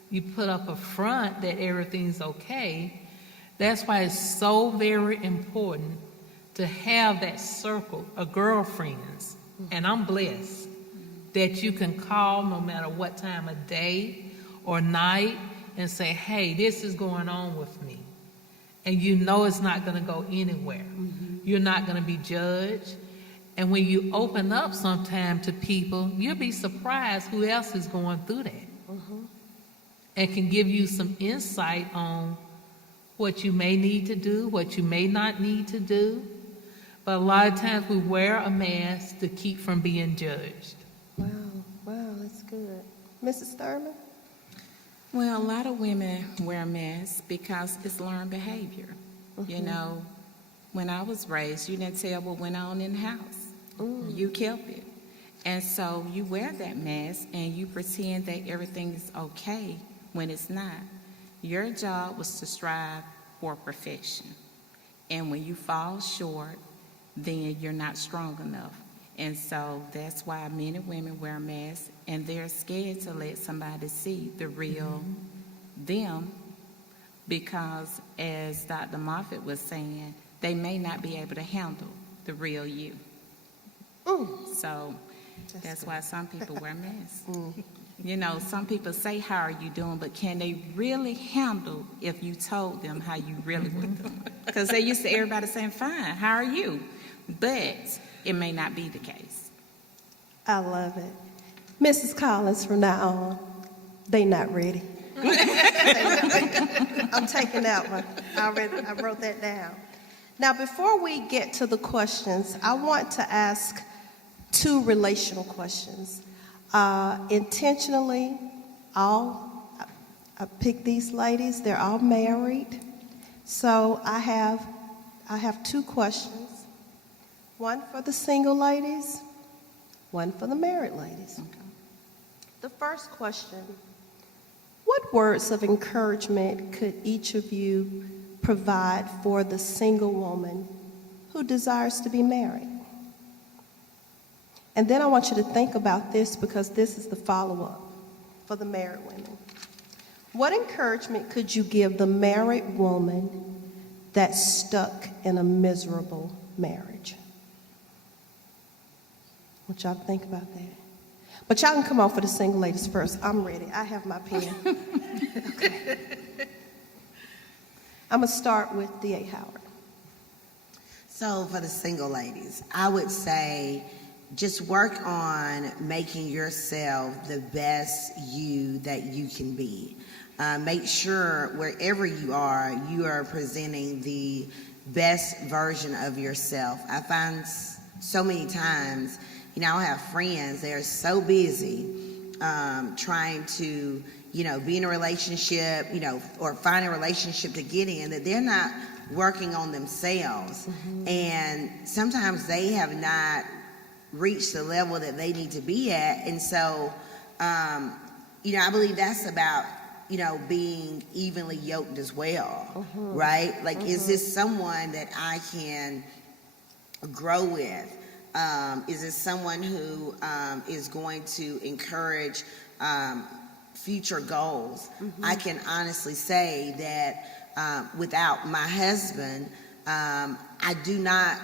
you put up a front that everything's okay. That's why it's so very important to have that circle of girlfriends. And I'm blessed that you can call no matter what time of day or night and say, hey, this is going on with me. And you know it's not going to go anywhere. You're not going to be judged. And when you open up sometime to people, you'll be surprised who else is going through that. And can give you some insight on what you may need to do, what you may not need to do. But a lot of times we wear a mask to keep from being judged. Wow, that's good. Mrs. Thurman? Well, a lot of women wear masks because it's learned behavior. When I was raised, you didn't tell what went on in the house. You kept it. And so you wear that mask and you pretend that everything is okay when it's not. Your job was to strive for perfection. And when you fall short, then you're not strong enough. And so that's why men and women wear masks, and they're scared to let somebody see the real them, because as Dr. Moffitt was saying, they may not be able to handle the real you. So that's why some people wear masks. Some people say, how are you doing? But can they really handle if you told them how you really were doing? Because they used to everybody saying, fine, how are you? But it may not be the case. I love it. Mrs. Collins, from now on, they not ready. I'm taking that one. I wrote that down. Now, before we get to the questions, I want to ask 2 relational questions. Intentionally, I picked these ladies. They're all married. So I have 2 questions. One for the single ladies, one for the married ladies. Okay. The first question, what words of encouragement could each of you provide for the single woman who desires to be married? And then I want you to think about this, because this is the follow-up for the married women. What encouragement could you give the married woman that's stuck in a miserable marriage? want y'all to think about that. But y'all can come on for the single ladies first. I'm ready. I have my pen. Okay. I'm going to start with D.A. Howard. So for the single ladies, I would say just work on making yourself the best you that you can be. Make sure wherever you are presenting the best version of yourself. I find so many times, I have friends, they're so busy trying to, be in a relationship, or find a relationship to get in, that they're not working on themselves. Mm-hmm. And sometimes they have not reached the level that they need to be at. And so, I believe that's about, being evenly yoked as well, mm-hmm. right? Like, mm-hmm. Is this someone that I can grow with? Is this someone who is going to encourage future goals? Mm-hmm. I can honestly say that without my husband, I do not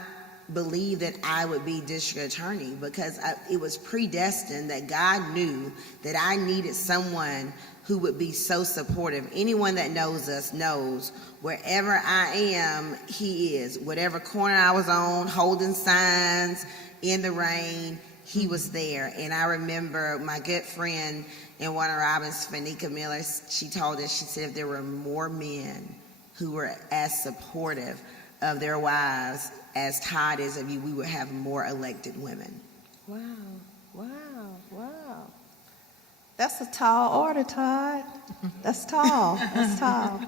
believe that I would be district attorney, because it was predestined that God knew that I needed someone who would be so supportive. Anyone that knows us knows wherever I am, he is. Whatever corner I was on, holding signs in the rain, he was there. And I remember my good friend in Warner Robins, Fanika Miller, she told us, she said, if there were more men who were as supportive of their wives as Todd is of you, we would have more elected women. Wow, wow, wow. That's a tall order, Todd. That's tall. That's tall.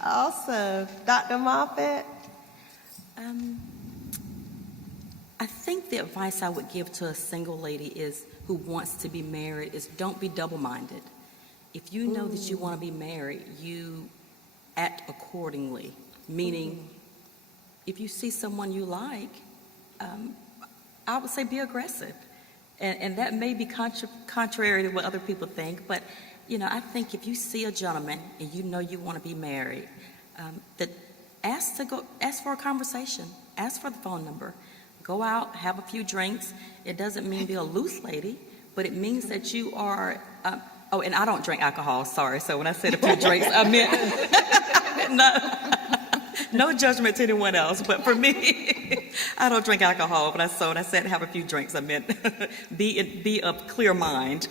Awesome. Dr. Moffitt? I think the advice I would give to a single lady who wants to be married is don't be double-minded. If you know that you want to be married, you act accordingly. Meaning, if you see someone you like, I would say be aggressive. And that may be contrary to what other people think, but I think if you see a gentleman and you know you want to be married, that ask for a conversation, ask for the phone number, go out, have a few drinks. It doesn't mean be a loose lady, but it means that you are. And I don't drink alcohol. Sorry. So when I said a few drinks, I meant no judgment to anyone else, but for me, I don't drink alcohol. But when I said have a few drinks, I meant be of clear mind.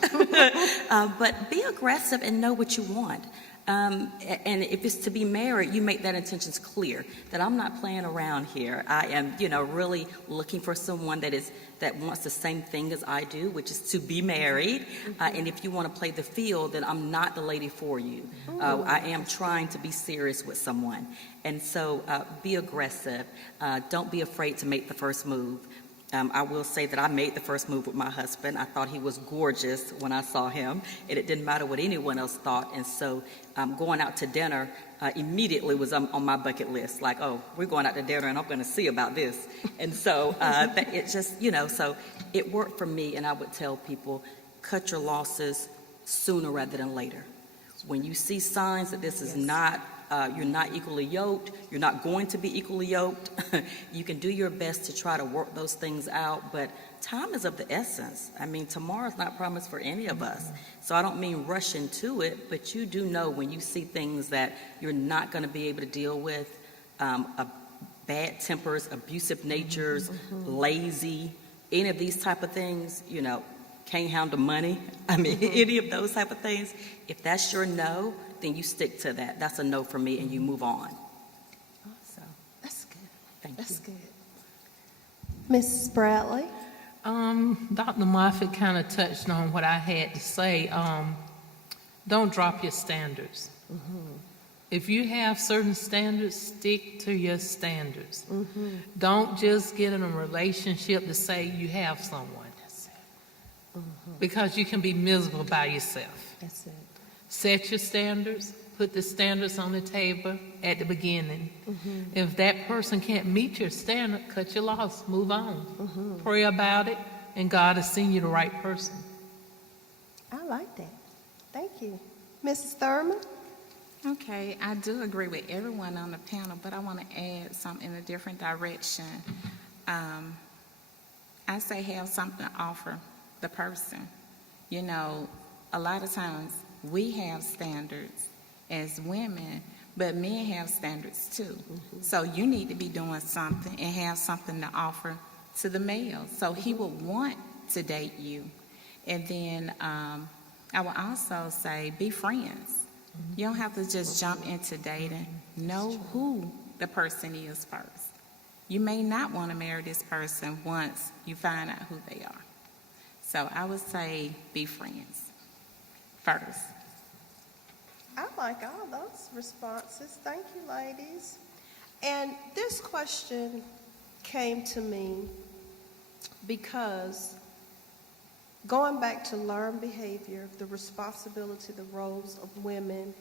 But be aggressive and know what you want. And if it's to be married, you make that intentions clear, that I'm not playing around here. I am, really looking for someone that wants the same thing as I do, which is to be married. And if you want to play the field, then I'm not the lady for you. I am trying to be serious with someone. And so be aggressive. Don't be afraid to make the first move. I will say that I made the first move with my husband. I thought he was gorgeous when I saw him, and it didn't matter what anyone else thought. And so going out to dinner immediately was on my bucket list. Like, oh, we're going out to dinner, and I'm going to see about this. And so it just, so it worked for me. And I would tell people, cut your losses sooner rather than later. When you see signs that this is not, you're not equally yoked, you're not going to be equally yoked, you can do your best to try to work those things out, but time is of the essence. I mean, tomorrow's not promised for any of us. So I don't mean rush into it, but you do know when you see things that you're not going to be able to deal with, bad tempers, abusive natures, lazy, any of these type of things, can't handle money. I mean, any of those type of things. If that's your no, then you stick to that. That's a no for me, and you move on. So that's good. Thank that's you. Good. Mrs. Bradley? Dr. Moffitt kind of touched on what I had to say. Don't drop your standards. If you have certain standards, stick to your standards. Don't just get in a relationship to say you have someone. Because you can be miserable by yourself. That's it. Set your standards. Put the standards on the table at the beginning. If that person can't meet your standard, cut your loss. Move on. Pray about it, and God has seen you the right person. I like that. Thank you. Mrs. Thurman? Okay, I do agree with everyone on the panel, but I want to add something in a different direction. I say have something to offer the person. You know, a lot of times we have standards as women, but men have standards too. So you need to be doing something and have something to offer to the male, so he will want to date you. And then I will also say be friends. You don't have to just jump into dating. Know who the person is first. You may not want to marry this person once you find out who they are. So I would say be friends first. I like all those responses. Thank you, ladies. And this question came to me because going back to learned behavior, the responsibility, the roles of women,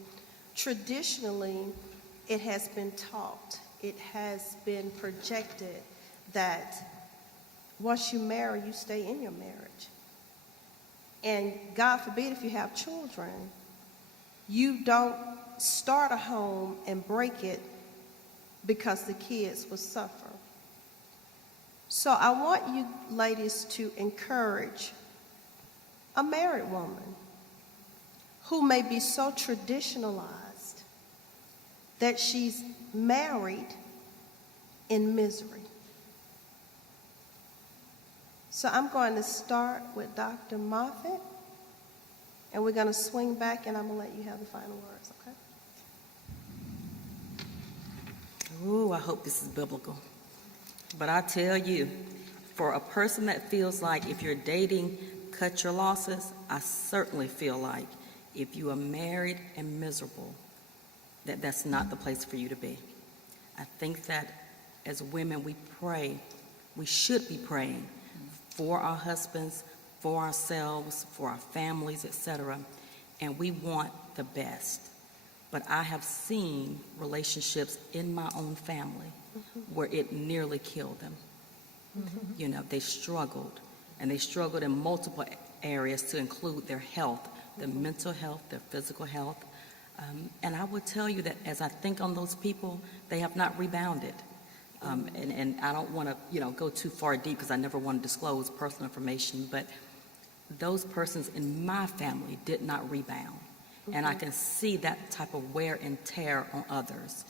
traditionally it has been taught, it has been projected that once you marry, you stay in your marriage. And God forbid if you have children, you don't start a home and break it because the kids will suffer. So I want you ladies to encourage a married woman who may be so traditionalized that she's married in misery. So I'm going to start with Dr. Moffitt, and we're going to swing back, and I'm going to let you have the final words, okay? Ooh, I hope this is biblical. But I tell you, for a person that feels like if you're dating, cut your losses, I certainly feel like if you are married and miserable, that's not the place for you to be. I think that as women, we pray, we should be praying for our husbands, for ourselves, for our families, etc. And we want the best. But I have seen relationships in my own family where it nearly killed them. You know, they struggled. And they struggled in multiple areas to include their health, their mental health, their physical health. And I would tell you that as I think on those people, they have not rebounded. And I don't want to, go too far deep because I never want to disclose personal information, but those persons in my family did not rebound. And I can see that type of wear and tear on others,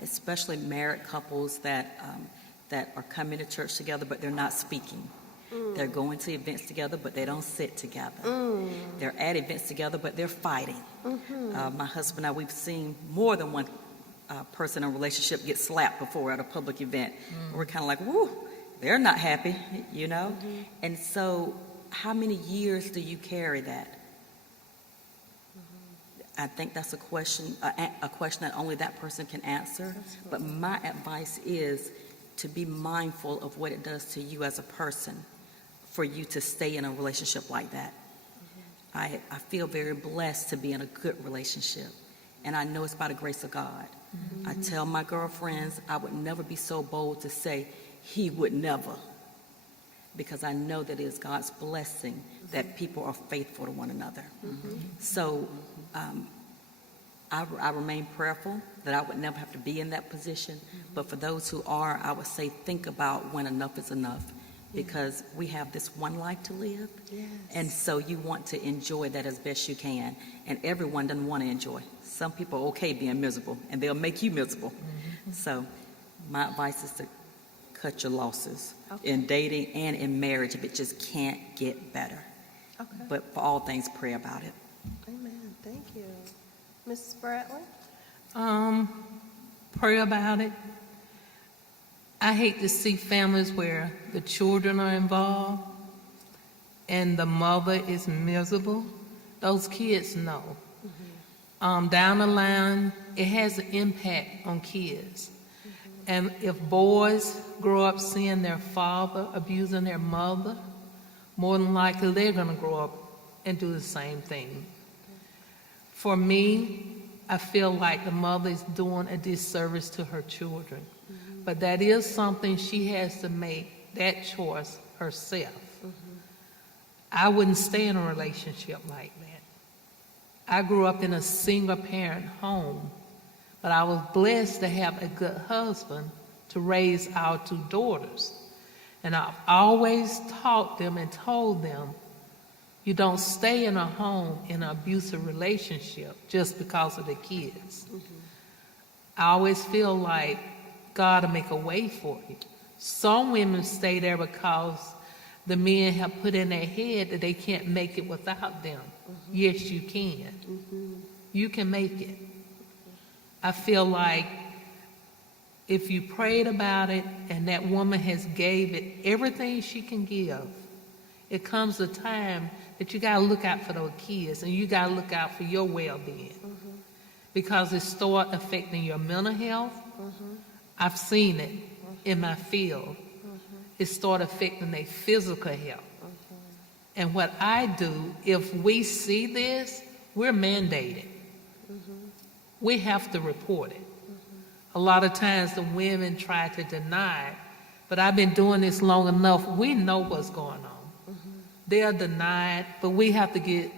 especially married couples that are coming to church together, but they're not speaking. They're going to events together, but they don't sit together. They're at events together, but they're fighting. My husband and I, we've seen more than one person in a relationship get slapped before at a public event. We're kind of like, woo, they're not happy, And so how many years do you carry that? I think that's a question that only that person can answer. Absolutely. But my advice is to be mindful of what it does to you as a person for you to stay in a relationship like that. I feel very blessed to be in a good relationship, and I know it's by the grace of God. I tell my girlfriends I would never be so bold to say he would never, because I know that it is God's blessing that people are faithful to one another. So I remain prayerful that I would never have to be in that position. But for those who are, I would say think about when enough is enough, because we have this one life to live. And so you want to enjoy that as best you can. And everyone doesn't want to enjoy. Some people are okay being miserable, and they'll make you miserable. So my advice is to cut your losses in dating and in marriage if it just can't get better. But for all things, pray about it. Amen. Thank you. Mrs. Bradley? Pray about it. I hate to see families where the children are involved and the mother is miserable. Those kids know. Down the line, it has an impact on kids. And if boys grow up seeing their father abusing their mother, more than likely they're going to grow up and do the same thing. For me, I feel like the mother is doing a disservice to her children. But that is something she has to make that choice herself. I wouldn't stay in a relationship like that. I grew up in a single parent home, but I was blessed to have a good husband to raise our 2 daughters. And I've always taught them and told them, you don't stay in a home in an abusive relationship just because of the kids. I always feel like God will make a way for you. Some women stay there because the men have put in their head that they can't make it without them. Yes, you can. You can make it. I feel like if you prayed about it and that woman has gave it everything she can give, it comes a time that you got to look out for those kids and you got to look out for your well-being. Because it start affecting your mental health. I've seen it in my field. It start affecting their physical health. And what I do, if we see this, we're mandated. We have to report it. A lot of times the women try to deny it, but I've been doing this long enough. We know what's going on. They're denied, but we have to get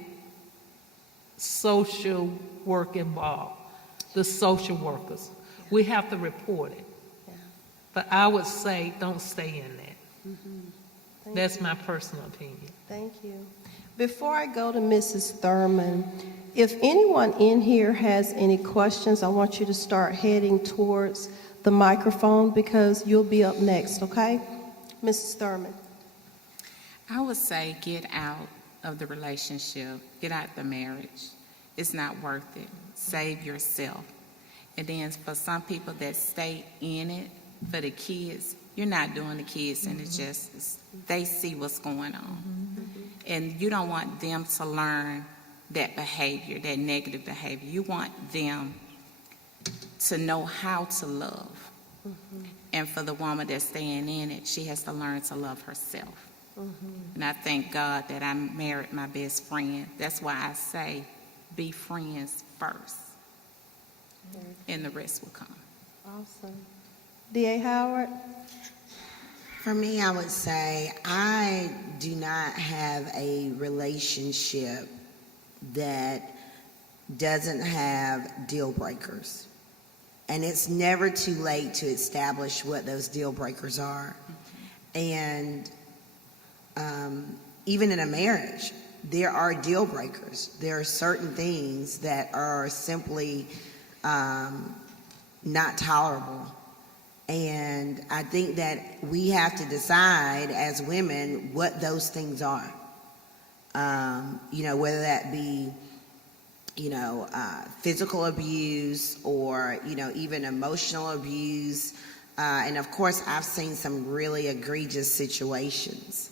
social work involved, the social workers. We have to report it. But I would say don't stay in that. That's my personal opinion. Thank you. Before I go to Mrs. Thurman, if anyone in here has any questions, I want you to start heading towards the microphone because you'll be up next, okay? Mrs. Thurman. I would say get out of the relationship, get out the marriage. It's not worth it. Save yourself. And then for some people that stay in it, for the kids, you're not doing the kids any justice. They see what's going on. And you don't want them to learn that behavior, that negative behavior. You want them to know how to love. And for the woman that's staying in it, she has to learn to love herself. And I thank God that I married my best friend. That's why I say be friends first, and the rest will come. Awesome. D.A. Howard? For me, I would say I do not have a relationship that doesn't have deal breakers. And it's never too late to establish what those deal breakers are. And even in a marriage, there are deal breakers. There are certain things that are simply not tolerable. And I think that we have to decide as women what those things are. Whether that be, physical abuse or, even emotional abuse. And of course, I've seen some really egregious situations.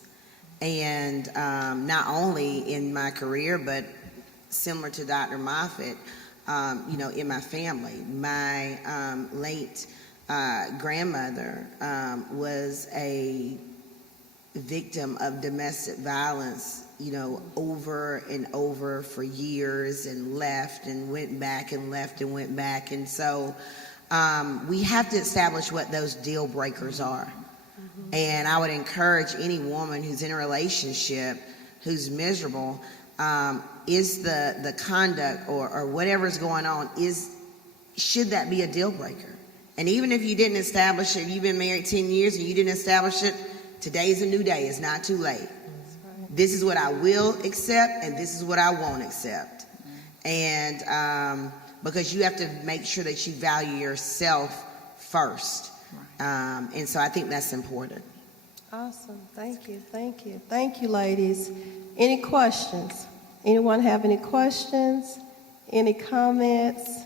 And not only in my career, but similar to Dr. Moffitt, in my family. My late grandmother was a victim of domestic violence, over and over for years, and left and went back and left and went back. And so we have to establish what those deal breakers are. And I would encourage any woman who's in a relationship who's miserable, is the conduct or whatever's going on, should that be a deal breaker? And even if you didn't establish it, you've been married 10 years and you didn't establish it, today's a new day. It's not too late. This is what I will accept and this is what I won't accept. And because you have to make sure that you value yourself first. And so I think that's important. Awesome. Thank you. Thank you. Thank you, ladies. Any questions? Anyone have any questions? Any comments?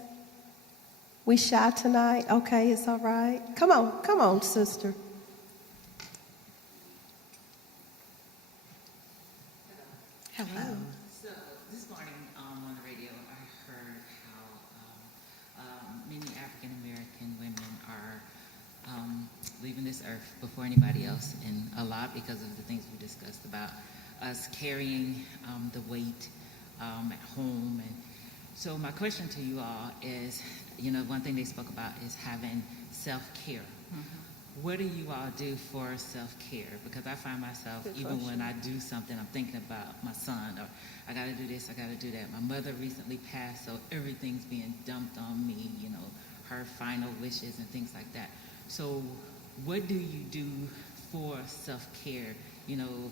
We shy tonight? Okay, it's all right. Come on, sister. Hello. So this morning on the radio, I heard how many African American women are leaving this earth before anybody else, and a lot because of the things we discussed about us carrying the weight at home. And so my question to you all is, one thing they spoke about is having self-care. what do you all do for self-care? Because I find myself, even when I do something, I'm thinking about my son, or I got to do this, I got to do that. My mother recently passed, so everything's being dumped on me, her final wishes and things like that. So what do you do for self-care?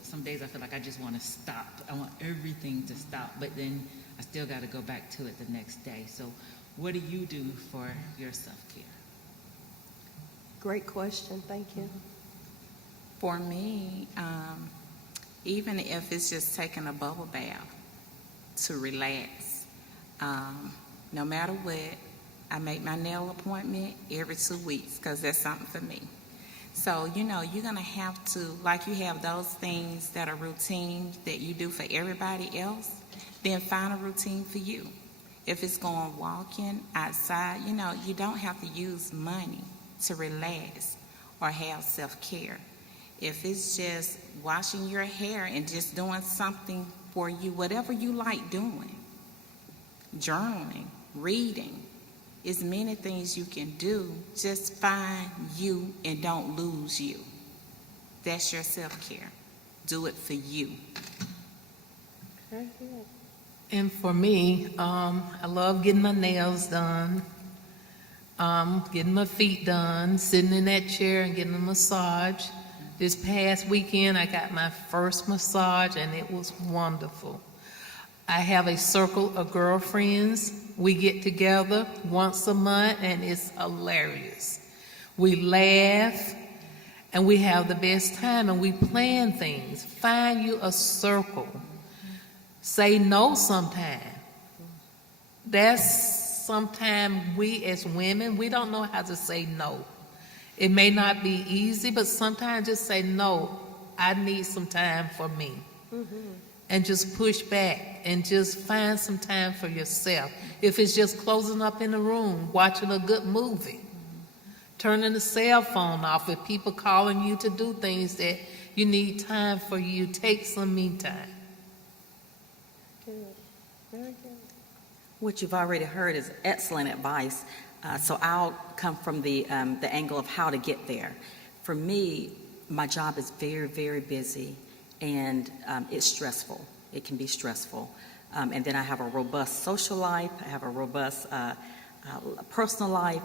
Some days I feel like I just want to stop. I want everything to stop, but then I still got to go back to it the next day. So what do you do for your self-care? Great question. Thank you. For me, even if it's just taking a bubble bath to relax, no matter what, I make my nail appointment every 2 weeks because that's something for me. So, you're going to have to, like you have those things that are routine that you do for everybody else, then find a routine for you. If it's going walking outside, you don't have to use money to relax or have self-care. If it's just washing your hair and just doing something for you, whatever you like doing, journaling, reading, as many things you can do. Just find you and don't lose you. That's your self-care. Do it for you. Very good. And for me, I love getting my nails done, getting my feet done, sitting in that chair and getting a massage. This past weekend, I got my first massage, and it was wonderful. I have a circle of girlfriends. We get together once a month, and it's hilarious. We laugh, and we have the best time, and we plan things. Find you a circle. Say no sometime. That's sometime we as women, we don't know how to say no. It may not be easy, but sometimes just say, no, I need some time for me. And just push back and just find some time for yourself. If it's just closing up in the room, watching a good movie, turning the cell phone off, if people calling you to do things that you need time for you, take some me time. Good. Very good. What you've already heard is excellent advice. So I'll come from the angle of how to get there. For me, my job is very, very busy, and it's stressful. It can be stressful. And then I have a robust social life. I have a robust personal life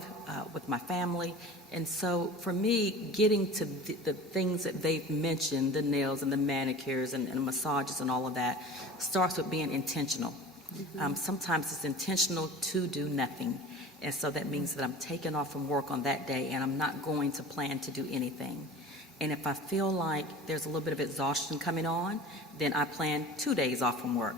with my family. And so for me, getting to the things that they've mentioned, the nails and the manicures and the massages and all of that, starts with being intentional. Sometimes it's intentional to do nothing. And so that means that I'm taking off from work on that day, and I'm not going to plan to do anything. And if I feel like there's a little bit of exhaustion coming on, then I plan 2 days off from work.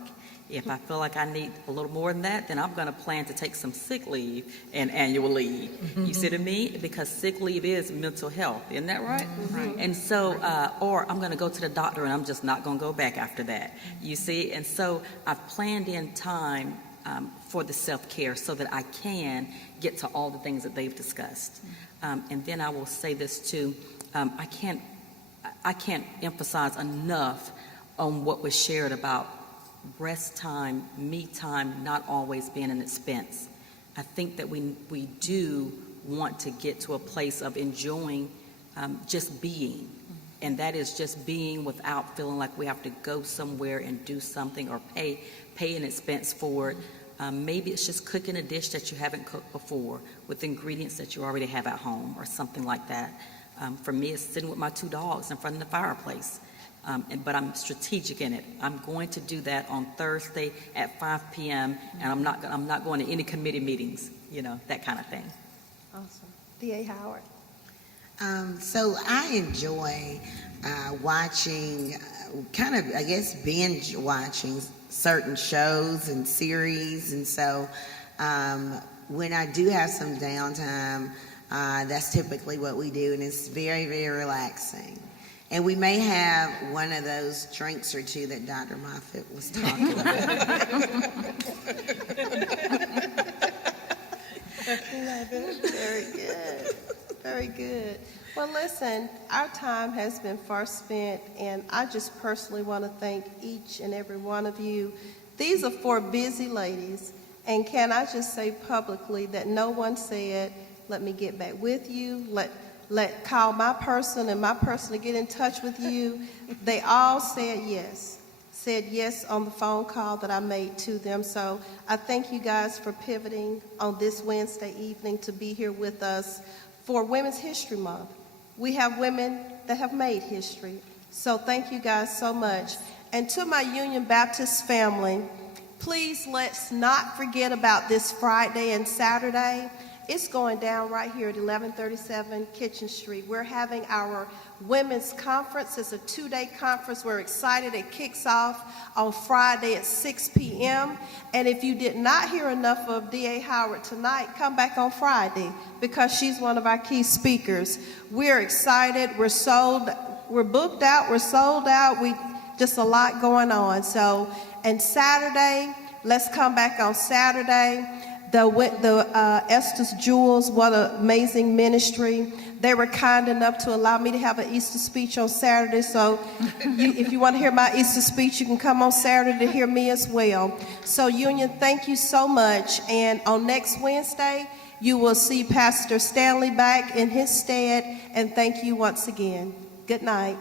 If I feel like I need a little more than that, then I'm going to plan to take some sick leave and annual leave. You see what I mean? Because sick leave is mental health. Isn't that right? Right. And so, or I'm going to go to the doctor and I'm just not going to go back after that. You see? And so I've planned in time for the self-care so that I can get to all the things that they've discussed. And then I will say this too. I can't emphasize enough on what was shared about rest time, me time, not always being an expense. I think that we do want to get to a place of enjoying just being. And that is just being without feeling like we have to go somewhere and do something or pay an expense for it. Maybe it's just cooking a dish that you haven't cooked before with ingredients that you already have at home or something like that. For me, it's sitting with my 2 dogs in front of the fireplace. But I'm strategic in it. I'm going to do that on Thursday at 5 p.m. and I'm not going to any committee meetings, that kind of thing. Awesome. D.A. Howard. So I enjoy watching, kind of, I guess, binge watching certain shows and series. And so when I do have some downtime, that's typically what we do, and it's very, very relaxing. And we may have one of those drinks or two that Dr. Moffitt was talking about. Love it. Very good. Very good. Well, listen, our time has been far spent, and I just personally want to thank each and every one of you. These are 4 busy ladies, and can I just say publicly that no one said, let me get back with you, call my person and my person to get in touch with you. They all said yes on the phone call that I made to them. So I thank you guys for pivoting on this Wednesday evening to be here with us for Women's History Month. We have women that have made history. So thank you guys so much. And to my Union Baptist family, please let's not forget about this Friday and Saturday. It's going down right here at 1137 Kitchen Street. We're having our women's conference. It's a 2-day conference. We're excited. It kicks off on Friday at 6 p.m. And if you did not hear enough of D.A. Howard tonight, come back on Friday because she's one of our key speakers. We're excited. We're booked out. We're sold out. Just a lot going on. So, and Saturday, let's come back on Saturday. The Esther's Jewels, what an amazing ministry. They were kind enough to allow me to have an Easter speech on Saturday. So if you want to hear my Easter speech, you can come on Saturday to hear me as well. So Union, thank you so much. And on next Wednesday, you will see Pastor Stanley back in his stead. And thank you once again. Good night.